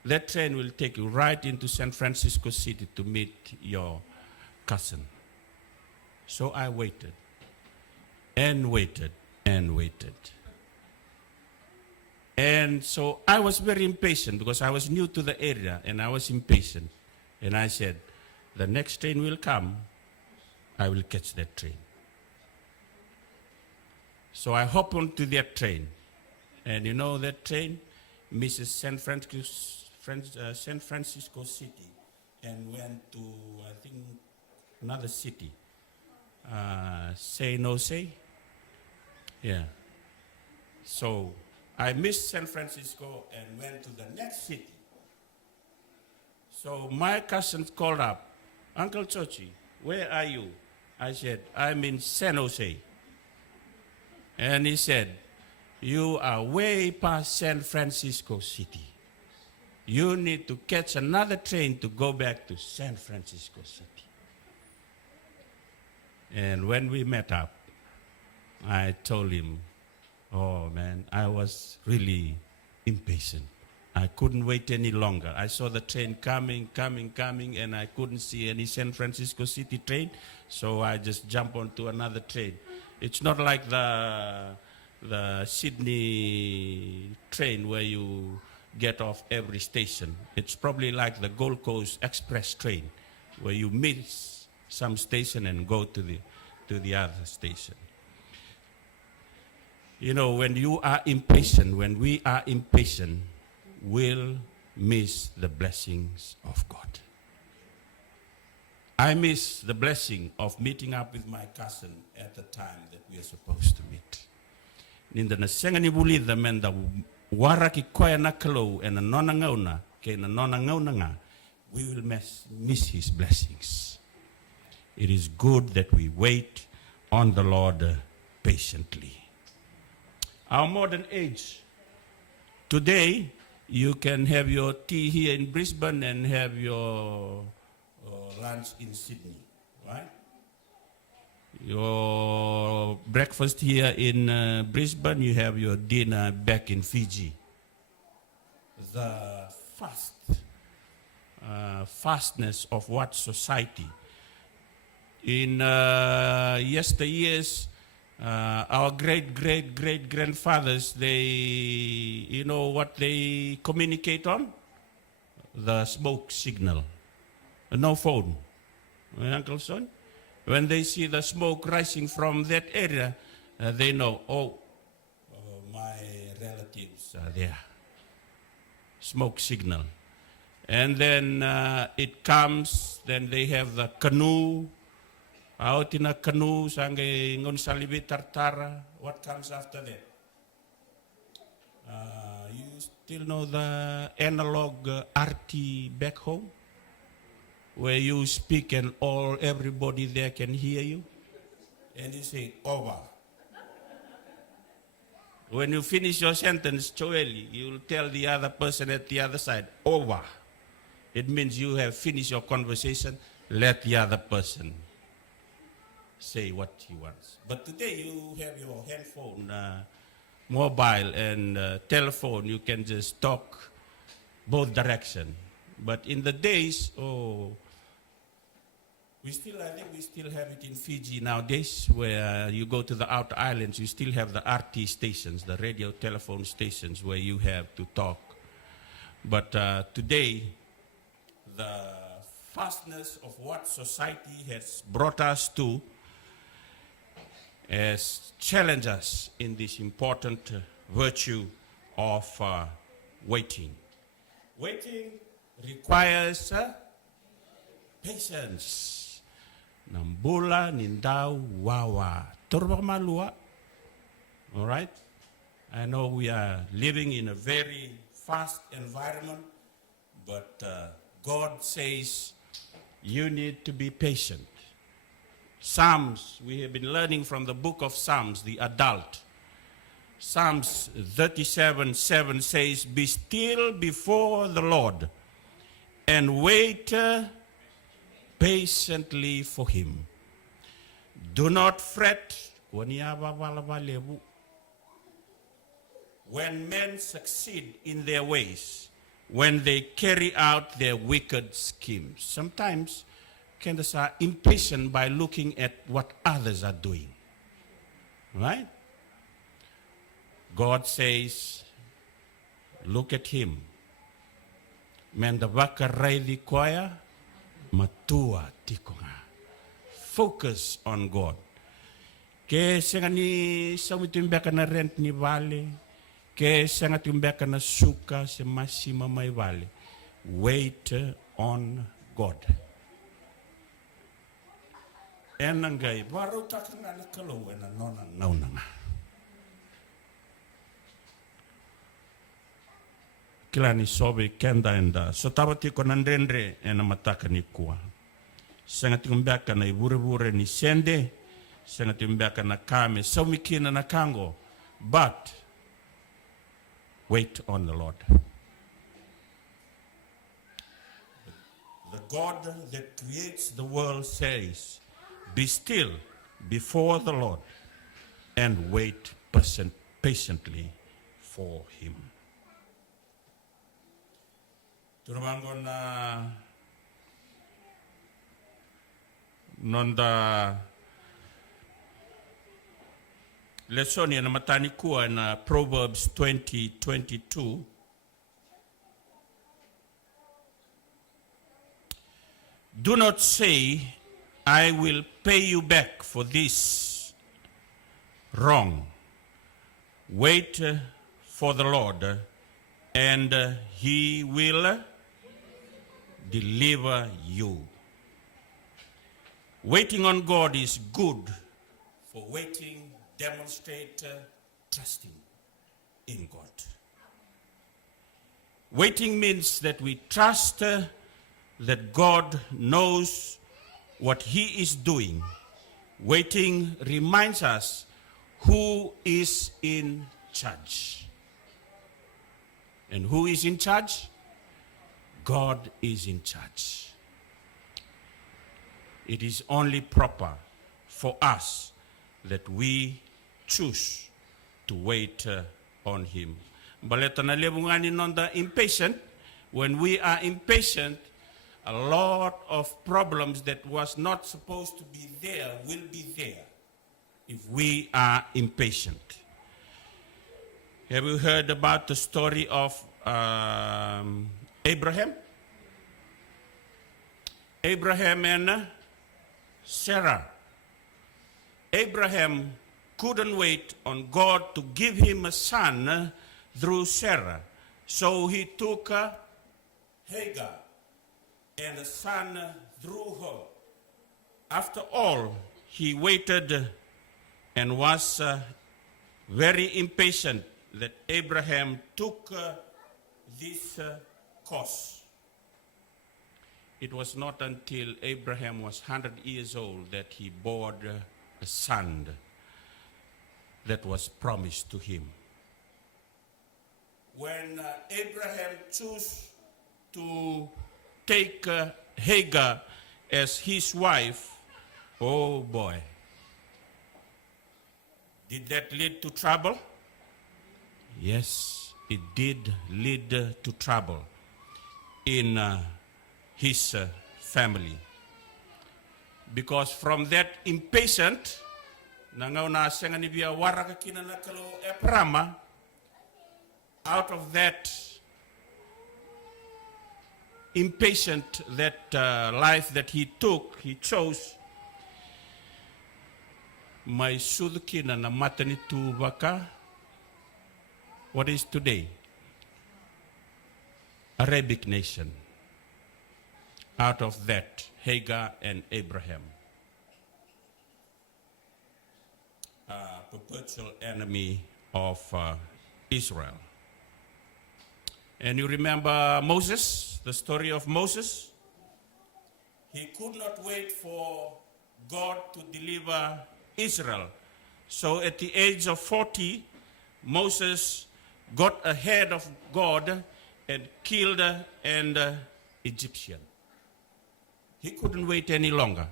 That train will take you right into San Francisco City to meet your cousin. So I waited and waited and waited. And so I was very impatient because I was new to the area and I was impatient. And I said, the next train will come, I will catch that train. So I hop onto that train. And you know that train? Mrs. San Francisco City and went to, I think, another city. San Jose. Yeah. So I missed San Francisco and went to the next city. So my cousin called up, Uncle Joji, where are you? I said, I'm in San Jose. And he said, you are way past San Francisco City. You need to catch another train to go back to San Francisco City. And when we met up, I told him, oh man, I was really impatient. I couldn't wait any longer. I saw the train coming, and I couldn't see any San Francisco City train, so I just jumped onto another train. It's not like the Sydney train where you get off every station. It's probably like the Gold Coast Express train, where you miss some station and go to the other station. You know, when you are impatient, when we are impatient, we'll miss the blessings of God. I miss the blessing of meeting up with my cousin at the time that we are supposed to meet. Ninda na senga ni bulida menda wara ki koya na kalau and na nona ngauna ke na nona ngauna nga, we will miss his blessings. It is good that we wait on the Lord patiently. Our modern age. Today, you can have your tea here in Brisbane and have your lunch in Sydney, right? Your breakfast here in Brisbane, you have your dinner back in Fiji. The fastness of what society. In yesteryears, our great-grandfathers, they, you know what they communicate on? The smoke signal. No phone. Uncle Son? When they see the smoke rising from that area, they know, my relatives are there. Smoke signal. And then it comes, then they have the canoe. Out in a canoe, sange ngon salibi tartara. What comes after that? You still know the analog RT back home? Where you speak and everybody there can hear you? And you say, over. When you finish your sentence, Choeli, you'll tell the other person at the other side, over. It means you have finished your conversation, let the other person say what he wants. But today you have your handphone, mobile and telephone. You can just talk both directions. But in the days, I think we still have it in Fiji nowadays, where you go to the outer islands, you still have the RT stations, the radio telephone stations, where you have to talk. But today, the fastness of what society has brought us to has challenged us in this important virtue of waiting. Waiting requires patience. Nambula nindau wawa. Turba malua. All right? I know we are living in a very fast environment, but God says you need to be patient. Psalms, we have been learning from the book of Psalms, the adult. Psalms 37:7 says, be still before the Lord and wait patiently for him. Do not fret when men succeed in their ways, when they carry out their wicked schemes. Sometimes Candace are impatient by looking at what others are doing. Right? God says, look at him. Mendavaka raidi koya matua tikonga. Focus on God. Ke sengani samitimbeka na rent ni vale, Ke sanga timbeka na suka se masima mai vale. Wait on God. Enangai baru takana na kalau ena nona naunanga. Kilani sobe kenda enda so tabati ko nandendre ena mataka ni kuwa. Sanga timbeka na ibure ni sende, sanga timbeka na kame saumikina na kango, but wait on the Lord. The God that creates the world says, be still before the Lord and wait patiently for him. Turbangon na nonda lesoni na matani kuwa na Proverbs 20:22. Do not say, I will pay you back for this wrong. Wait for the Lord, and he will deliver you. Waiting on God is good, for waiting demonstrates trusting in God. Waiting means that we trust that God knows what he is doing. Waiting reminds us who is in charge. And who is in charge? God is in charge. It is only proper for us that we choose to wait on him. Baleta na lebungani nonda impatient. When we are impatient, a lot of problems that was not supposed to be there will be there if we are impatient. Have you heard about the story of Abraham? Abraham and Sarah. Abraham couldn't wait on God to give him a son through Sarah. So he took Hagar and a son through her. After all, he waited and was very impatient that Abraham took this course. It was not until Abraham was 100 years old that he bore a son that was promised to him. When Abraham chose to take Hagar as his wife, oh boy, did that lead to trouble? Yes, it did lead to trouble in his family. Because from that impatient, out of that impatient life that he took, he chose my sudukina na matani tu baka. What is today? Arabic nation. Out of that, Hagar and Abraham, perpetual enemy of Israel. And you remember Moses, the story of Moses? He could not wait for God to deliver Israel. So at the age of 40, Moses got ahead of God and killed an Egyptian. He couldn't wait any longer.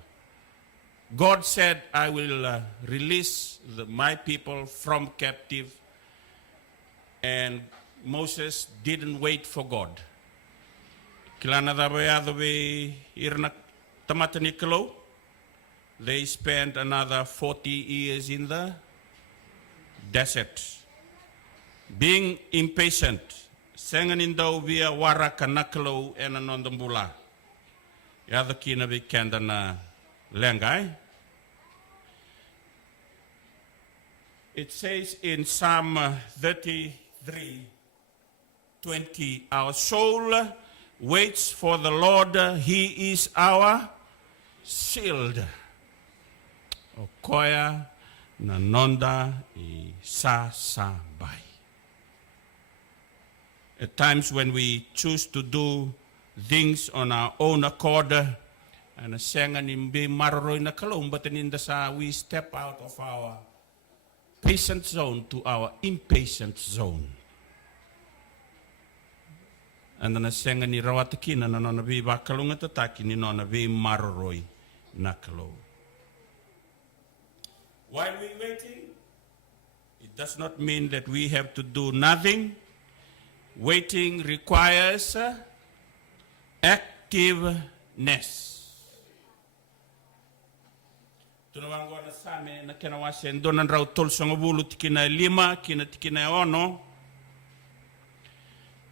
God said, I will release my people from captive. And Moses didn't wait for God. They spent another 40 years in the desert. Being impatient, senganindaw via wara kanaklo and anondambula. Yada kina vi kendana lengai. It says in Psalm 33 3:20. Our soul waits for the Lord. He is our shield. Okoya na nonda I sa bai. At times when we choose to do things on our own accord, and we step out of our patient zone to our impatient zone. And then ni rawatakina na nona vi bakalunga tataki ni nona vi maroroi nakalo. While we waiting, it does not mean that we have to do nothing. Waiting requires activeness. Tunawango na same na kena wase ndonan rau tolsongo bulu tikina 5 kina tikina 1.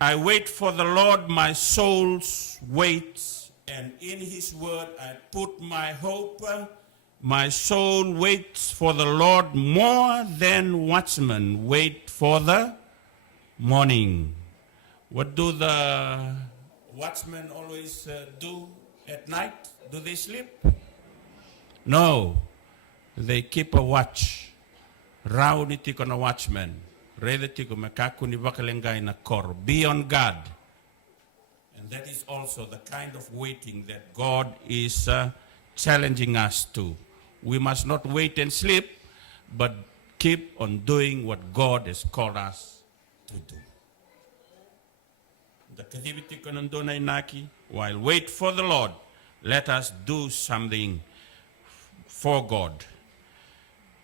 I wait for the Lord, my soul waits, and in his word I put my hope. My soul waits for the Lord more than watchmen wait for the morning. What do the watchmen always do at night? Do they sleep? No. They keep a watch. Rao ni tiko na watchman. Rede tiko mekaku ni wakalengai na kor. Be on guard. And that is also the kind of waiting that God is challenging us to. We must not wait and sleep, but keep on doing what God has called us to do. The kativiti konandona inaki, while wait for the Lord, let us do something for God.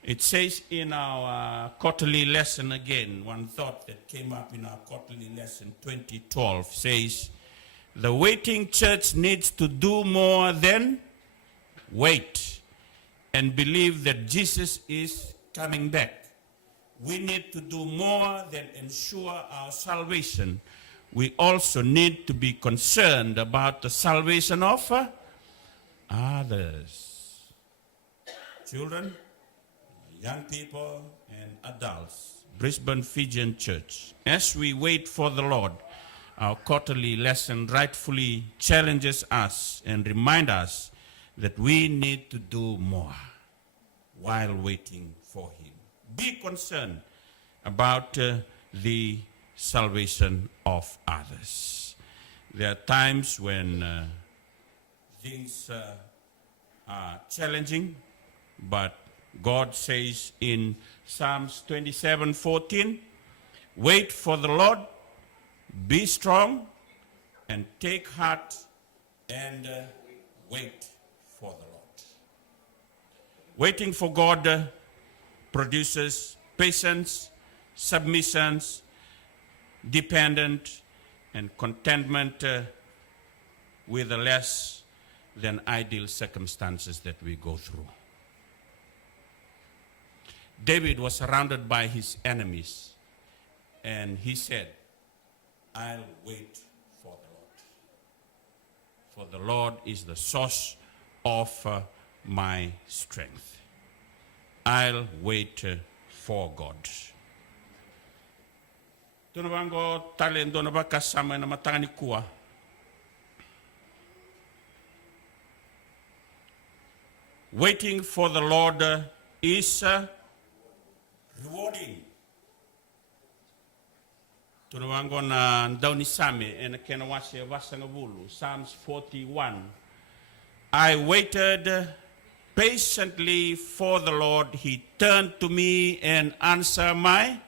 It says in our quarterly lesson again, one thought that came up in our quarterly lesson 2012 says, the waiting church needs to do more than wait and believe that Jesus is coming back. We need to do more than ensure our salvation. We also need to be concerned about the salvation of others. Children, young people, and adults. Brisbane Fijian Church. As we wait for the Lord, our quarterly lesson rightfully challenges us and reminds us that we need to do more while waiting for him. Be concerned about the salvation of others. There are times when things are challenging, but God says in Psalms 27:14, wait for the Lord, be strong, and take heart, and wait for the Lord. Waiting for God produces patience, submissions, dependent, and contentment with the less than ideal circumstances that we go through. David was surrounded by his enemies, and he said, I'll wait for the Lord. For the Lord is the source of my strength. I'll wait for God. Tunawango talendo na bakasama na matangani kuwa. Waiting for the Lord is rewarding. Tunawango na ndauni same ena kena wase wasangabulu. Psalms 41. I waited patiently for the Lord. He turned to me and answered my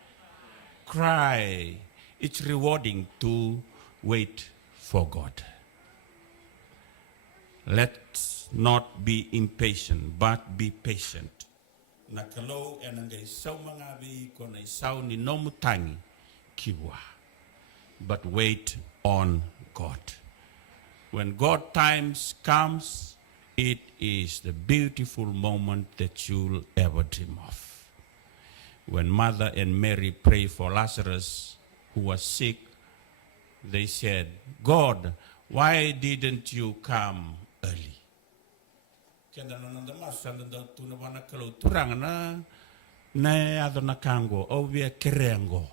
cry. It's rewarding to wait for God. Let's not be impatient, but be patient. Nakalo enangay saw mga bi ko na isaw ni nomutangi kiwa. But wait on God. When God times comes, it is the beautiful moment that you'll ever dream of. When Mother and Mary prayed for Lazarus, who was sick, they said, God, why didn't you come early? Kaya nanandamasanda tunawana kalauturang na adona kango o via kerengo.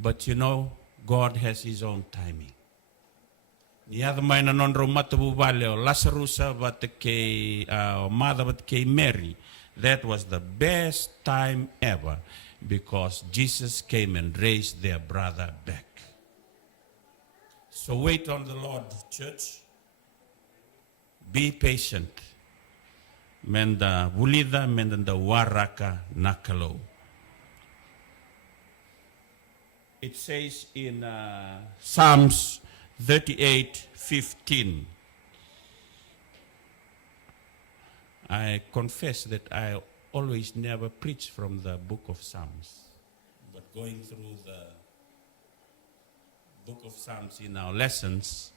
But you know, God has his own timing. Ni ada mai na non matabu vale o Lazarus but ke mother but ke Mary. That was the best time ever because Jesus came and raised their brother back. So wait on the Lord, church. Be patient. Menda vulida menda waraka nakalo. It says in Psalms 38:15. I confess that I always never preach from the book of Psalms, but going through the book of Psalms in our lessons,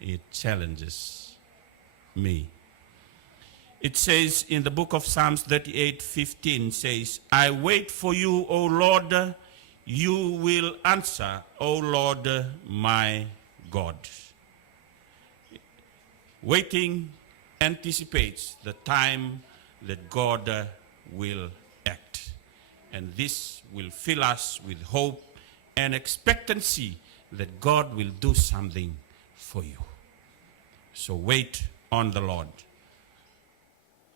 it challenges me. It says in the book of Psalms 38:15 says, I wait for you, O Lord, you will answer, O Lord my God. Waiting anticipates the time that God will act. And this will fill us with hope and expectancy that God will do something for you. So wait on the Lord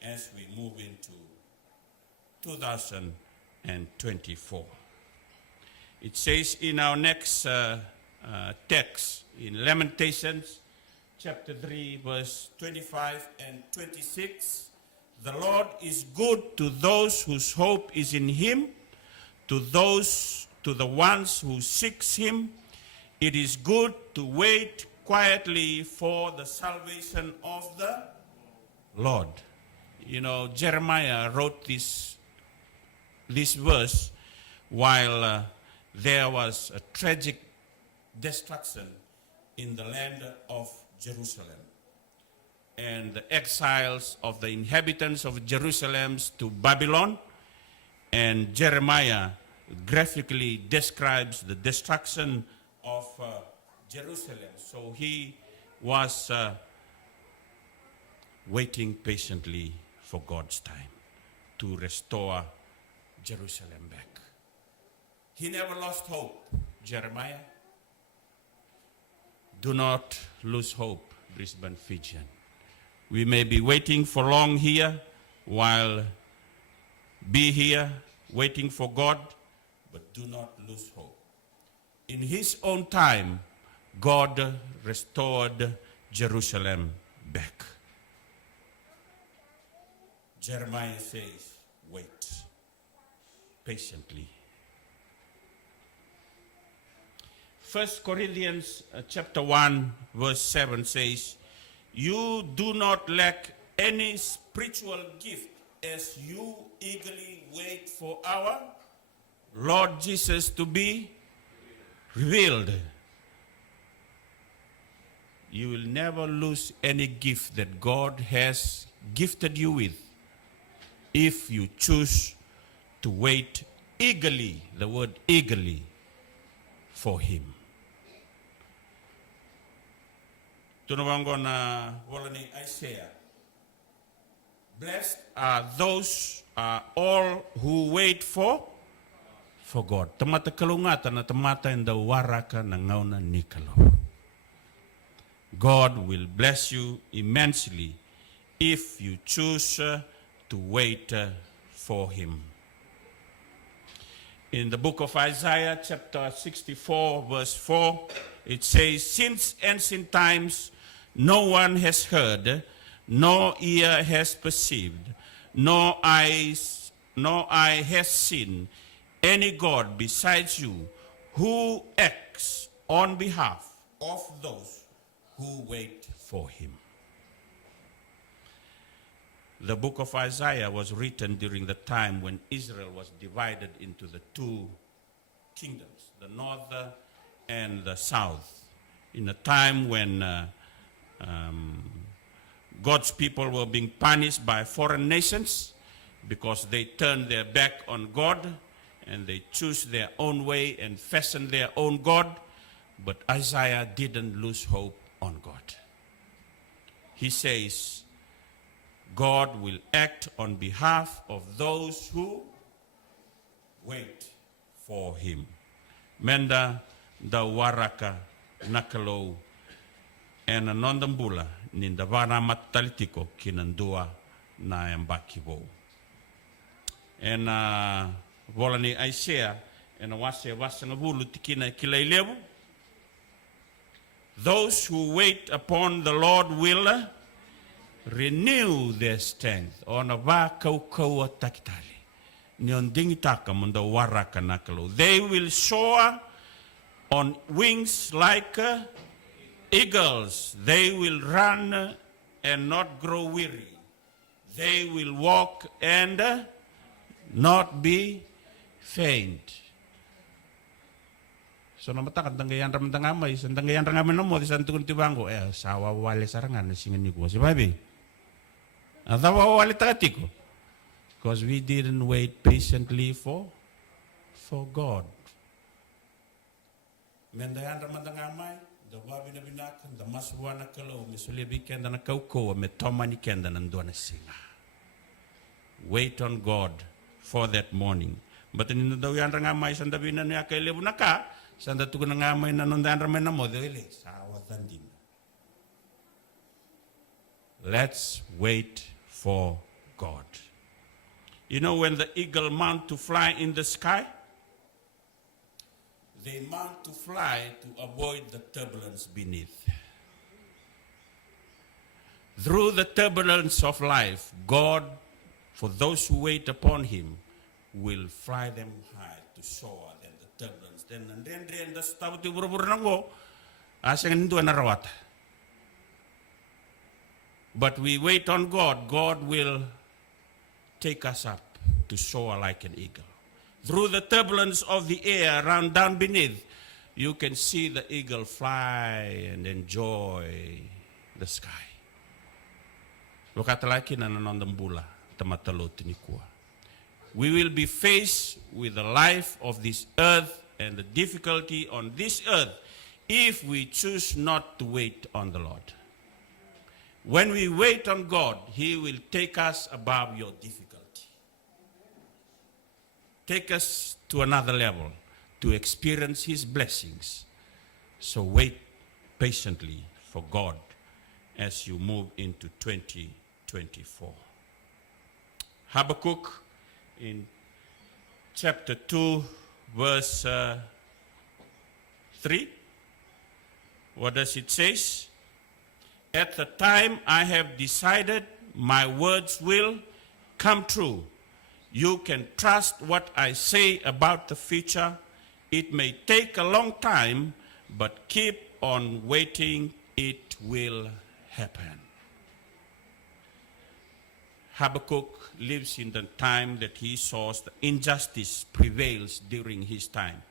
as we move into 2024. It says in our next text, in Lamentations, chapter 3, verse 25 and 26, the Lord is good to those whose hope is in him, to the ones who seeks him. It is good to wait quietly for the salvation of the Lord. You know, Jeremiah wrote this verse while there was a tragic destruction in the land of Jerusalem. And the exiles of the inhabitants of Jerusalem to Babylon. And Jeremiah graphically describes the destruction of Jerusalem. So he was waiting patiently for God's time to restore Jerusalem back. He never lost hope, Jeremiah. Do not lose hope, Brisbane, Fijian. We may be waiting for long here, be here, waiting for God, but do not lose hope. In his own time, God restored Jerusalem back. Jeremiah says, wait patiently. 1 Corinthians chapter 1 verse 7 says, you do not lack any spiritual gift as you eagerly wait for our Lord Jesus to be revealed. You will never lose any gift that God has gifted you with if you choose to wait eagerly, the word eagerly, for him. Tunawangona walani Isaiah. Blessed are those all who wait for God. Tamata kalungata na tamata in the waraka na ngauna nikalo. God will bless you immensely if you choose to wait for him. In the book of Isaiah, chapter 64, verse 4, it says, since ancient times no one has heard, no ear has perceived, no eye has seen any God besides you who acts on behalf of those who wait for him. The book of Isaiah was written during the time when Israel was divided into the two kingdoms, the north and the south, in a time when God's people were being punished by foreign nations because they turned their back on God and they chose their own way and fashioned their own God. But Isaiah didn't lose hope on God. He says, God will act on behalf of those who wait for him. Menda da waraka nakalou ena nondambula ninda vana matalitiko kinandua na embaki vou. Ena volani Isaiah ena wase wasanga vulu tikina kilailevu. Those who wait upon the Lord will renew their strength. Ona va kau takitali. Niondingitaka munda waraka nakalo. They will soar on wings like eagles. They will run and not grow weary. They will walk and not be faint. So namatakan tanggayan ramdangamay, sandanggayan rangaman no mo, santukun tibango, sawa wale sarangan singin niko. Si baby, atawa wale takatiko. Because we didn't wait patiently for God. Mendayan ramdangamay, the wabi na binakan, the maswana kalo, misulibi kenda na kauko, metomani kenda nanduan singa. Wait on God for that morning. But in the daw rangamay sandabina niya kay lebu naka. Sanda tu kena ngamai na nondan ramai na model ele sawatan din. Let's wait for God. You know when the eagle mount to fly in the sky, they mount to fly to avoid the turbulence beneath. Through the turbulence of life, God, for those who wait upon Him, will fly them high to soar than the turbulence. Then das tahu tu buru-buru nango asing itu narawat. But we wait on God. God will take us up to soar like an eagle. Through the turbulence of the air around down beneath, you can see the eagle fly and enjoy the sky. Lokatalaki na nanondambula tamatalo tinikua. We will be faced with the life of this earth and the difficulty on this earth if we choose not to wait on the Lord. When we wait on God, He will take us above your difficulty. Take us to another level to experience His blessings. So wait patiently for God as you move into 2024. Habakkuk in chapter 2, verse 3. What does it say? At the time I have decided, my words will come true. You can trust what I say about the future. It may take a long time, but keep on waiting. It will happen. Habakkuk lives in the time that he saw the injustice prevails during his time.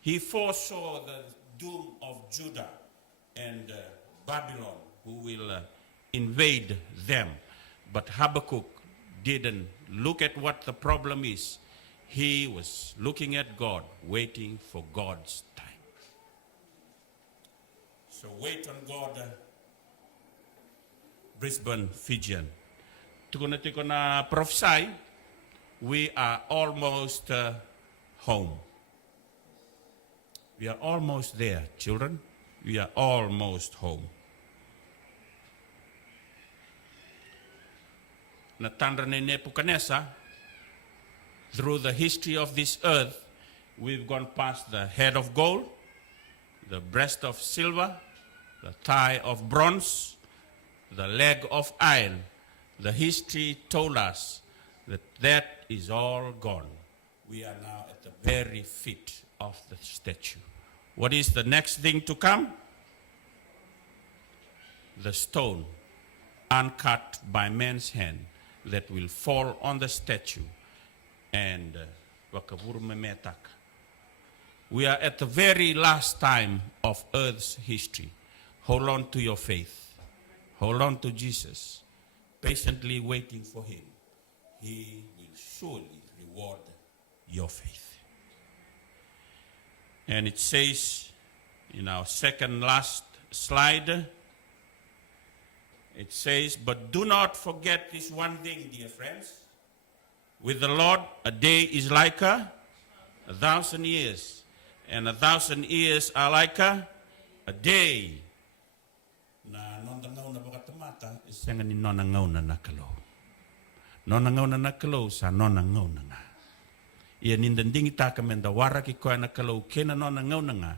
He foresaw the doom of Judah and Babylon, who will invade them. But Habakkuk didn't look at what the problem is. He was looking at God, waiting for God's time. So wait on God, Brisbane, Fijian. To prophesy, we are almost home. We are almost there, children. We are almost home. Natandra nene pukanesa, through the history of this earth, we've gone past the head of gold, the breast of silver, the thigh of bronze, the leg of iron. The history told us that that is all gone. We are now at the very feet of the statue. What is the next thing to come? The stone, uncut by man's hand, that will fall on the statue and we are at the very last time of earth's history. Hold on to your faith. Hold on to Jesus. Patiently waiting for Him. He will surely reward your faith. And it says in our second last slide, it says, but do not forget this one thing, dear friends. With the Lord, a day is like 1,000 years, And 1,000 years are like a day. Na nonda ngauna bakatamata isenga ni nona ngauna nakalo. Nona ngauna nakalo sa nona ngauna nga. Ia nindandingi taka menda waraki koe nakalo kena nona ngauna nga.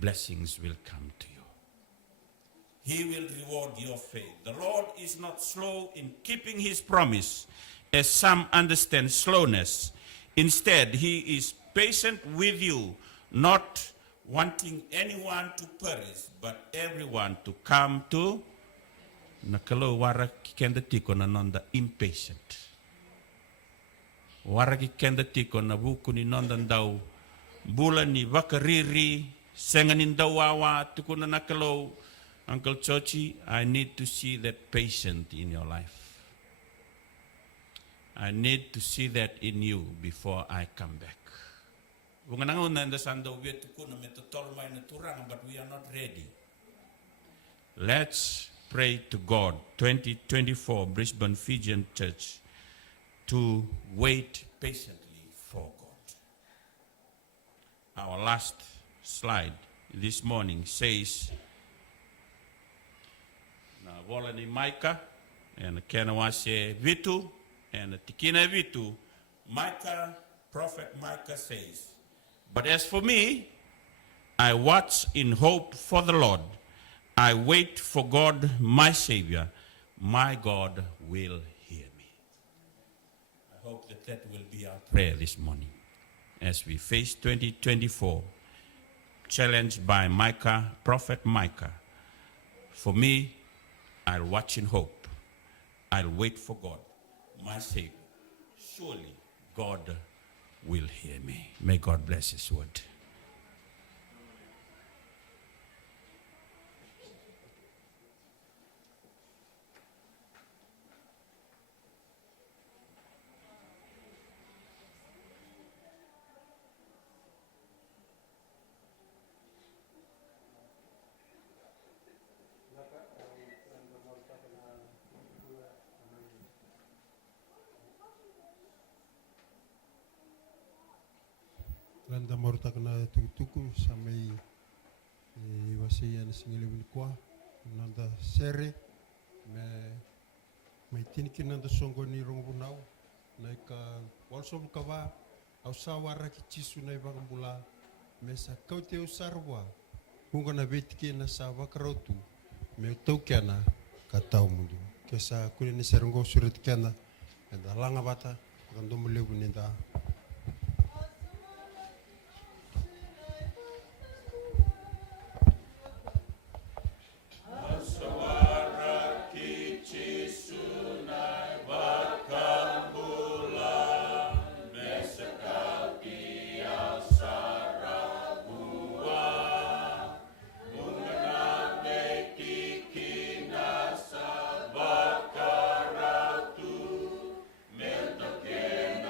Blessings will come to you. He will reward your faith. The Lord is not slow in keeping his promise, as some understand slowness. Instead, he is patient with you, not wanting anyone to perish, but everyone to come to nakalo wara kikenda tiko na nonda impatient. Wara kikenda tiko na buku ni nonda ndau bula ni wakariri senga ni ndau wawa tuko na nakalo. Uncle Joji, I need to see that patient in your life. I need to see that in you before I come back. But we are not ready. Let's pray to God, 2024 Brisbane Fijian Church, to wait patiently for God. Our last slide this morning says, na wola ni Micah, and kena wase vitu, and tikina vitu, Micah, prophet Micah says, but as for me, I watch in hope for the Lord. I wait for God, my Savior. My God will hear me. I hope that that will be our prayer this morning as we face 2024, challenged by Micah, prophet Micah. For me, I'll watch in hope. I'll wait for God, my Savior. Surely God will hear me. May God bless his word. Randa marutak na tukutuku sa may wasiya na singilibin kwa nanda sere may tinikin nanda songo ni rongbunau na ika walso bukawa au sawara kichisu na ibang bula mesa kaute usarwa kunga na betike na sawa karotu me taukiana katau mundu kesa kuni ni serongo surit kiana enda langa bata kando mulebu ninda. Meltokena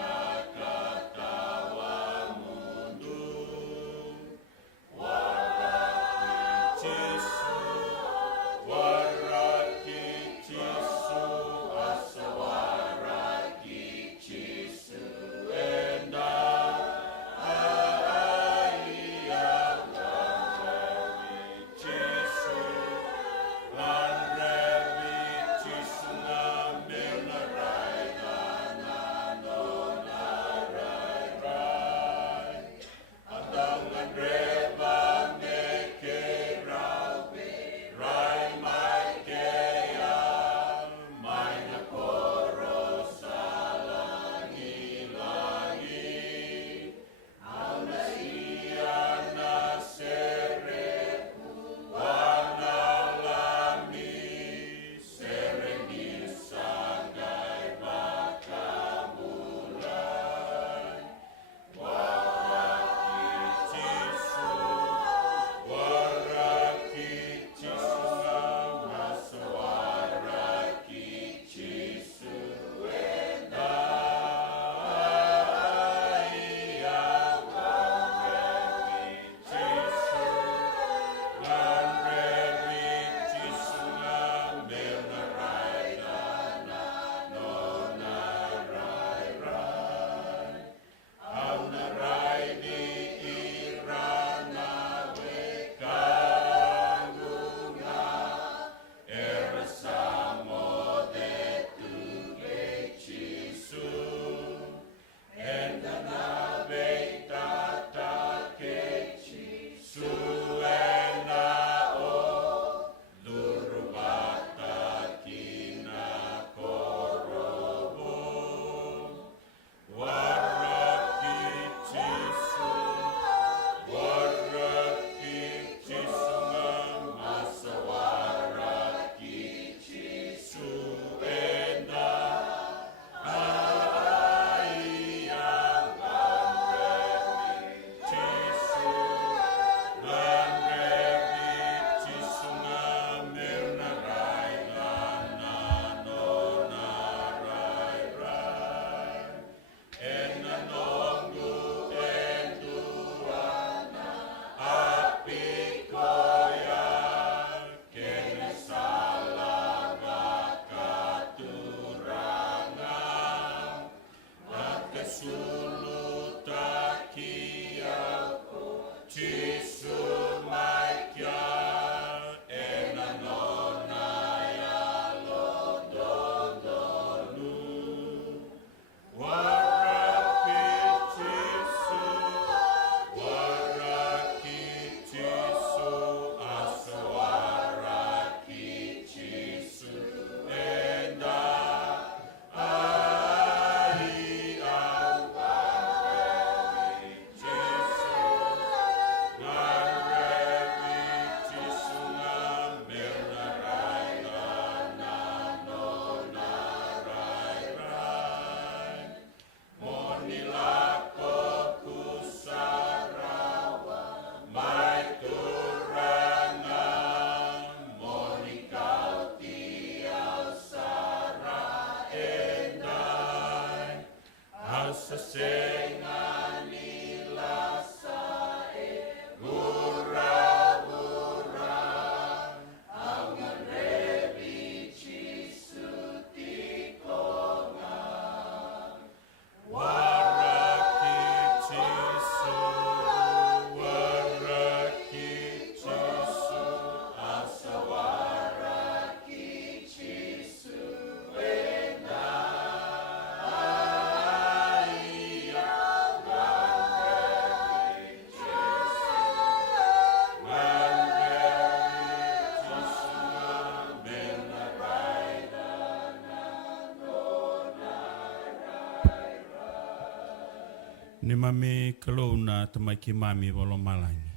Ni mami kalona tamai ki mami walo malangi.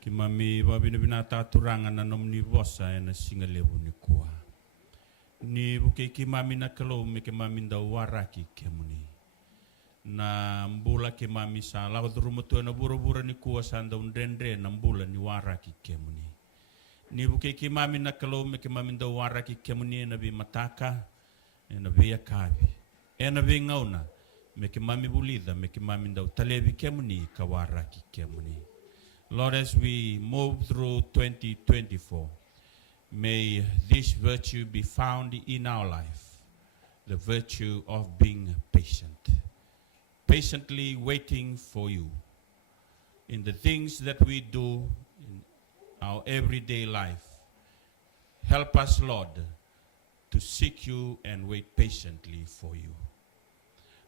Ki mami wabina taturanga na nomni vosa e na singa lewu ni kua. Ni buke ki mami na kalau me ki mami da waraki ke muni. Na mbula ki mami sa lawa durumutu na bura-bura ni kua sa anda undendre na mbula ni waraki ke muni. Ni buke ki mami na kalau me ki mami da waraki ke muni na bi mataka e na bi akavi. E na bi ngauna me ki mami bulida me ki mami da talevi ke muni ka waraki ke muni. Lord, as we move through 2024, may this virtue be found in our life, the virtue of being patient, patiently waiting for you in the things that we do in our everyday life. Help us, Lord, to seek you and wait patiently for you.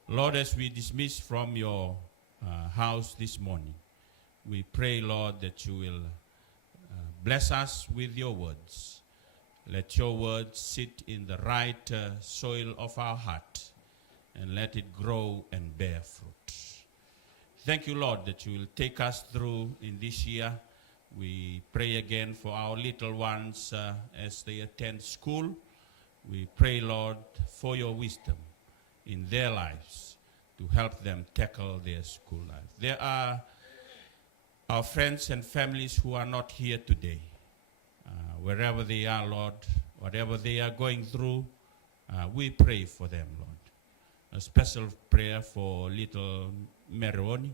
Lord, as we dismiss from your house this morning, we pray, Lord, that you will bless us with your words. Let your words sit in the right soil of our heart and let it grow and bear fruit. Thank you, Lord, that you will take us through in this year. We pray again for our little ones as they attend school. We pray, Lord, for your wisdom in their lives to help them tackle their school life. There are our friends and families who are not here today. Wherever they are, Lord, whatever they are going through, we pray for them, Lord. A special prayer for little Meroni,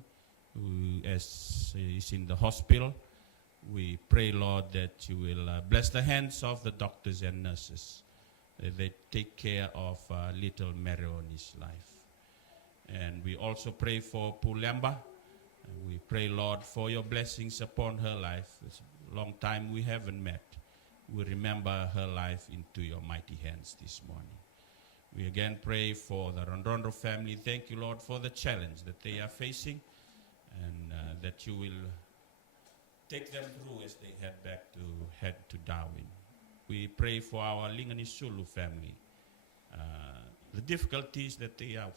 who is in the hospital. We pray, Lord, that you will bless the hands of the doctors and nurses. That they take care of little Meroni's life. And we also pray for Pulemba. We pray, Lord, for your blessings upon her life. It's a long time we haven't met. We remember her life into your mighty hands this morning. We again pray for the Rondondo family. Thank you, Lord, for the challenge that they are facing and that you will take them through as they head to Darwin. We pray for our Linganisulu family. The difficulties that they are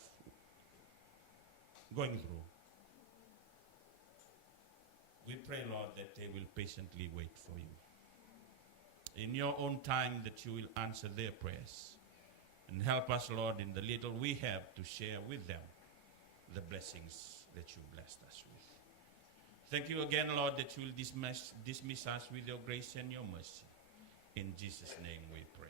going through. We pray, Lord, that they will patiently wait for you. In your own time, that you will answer their prayers. And help us, Lord, in the little we have to share with them the blessings that you blessed us with. Thank you again, Lord, that you will dismiss us with your grace and your mercy. In Jesus' name we pray.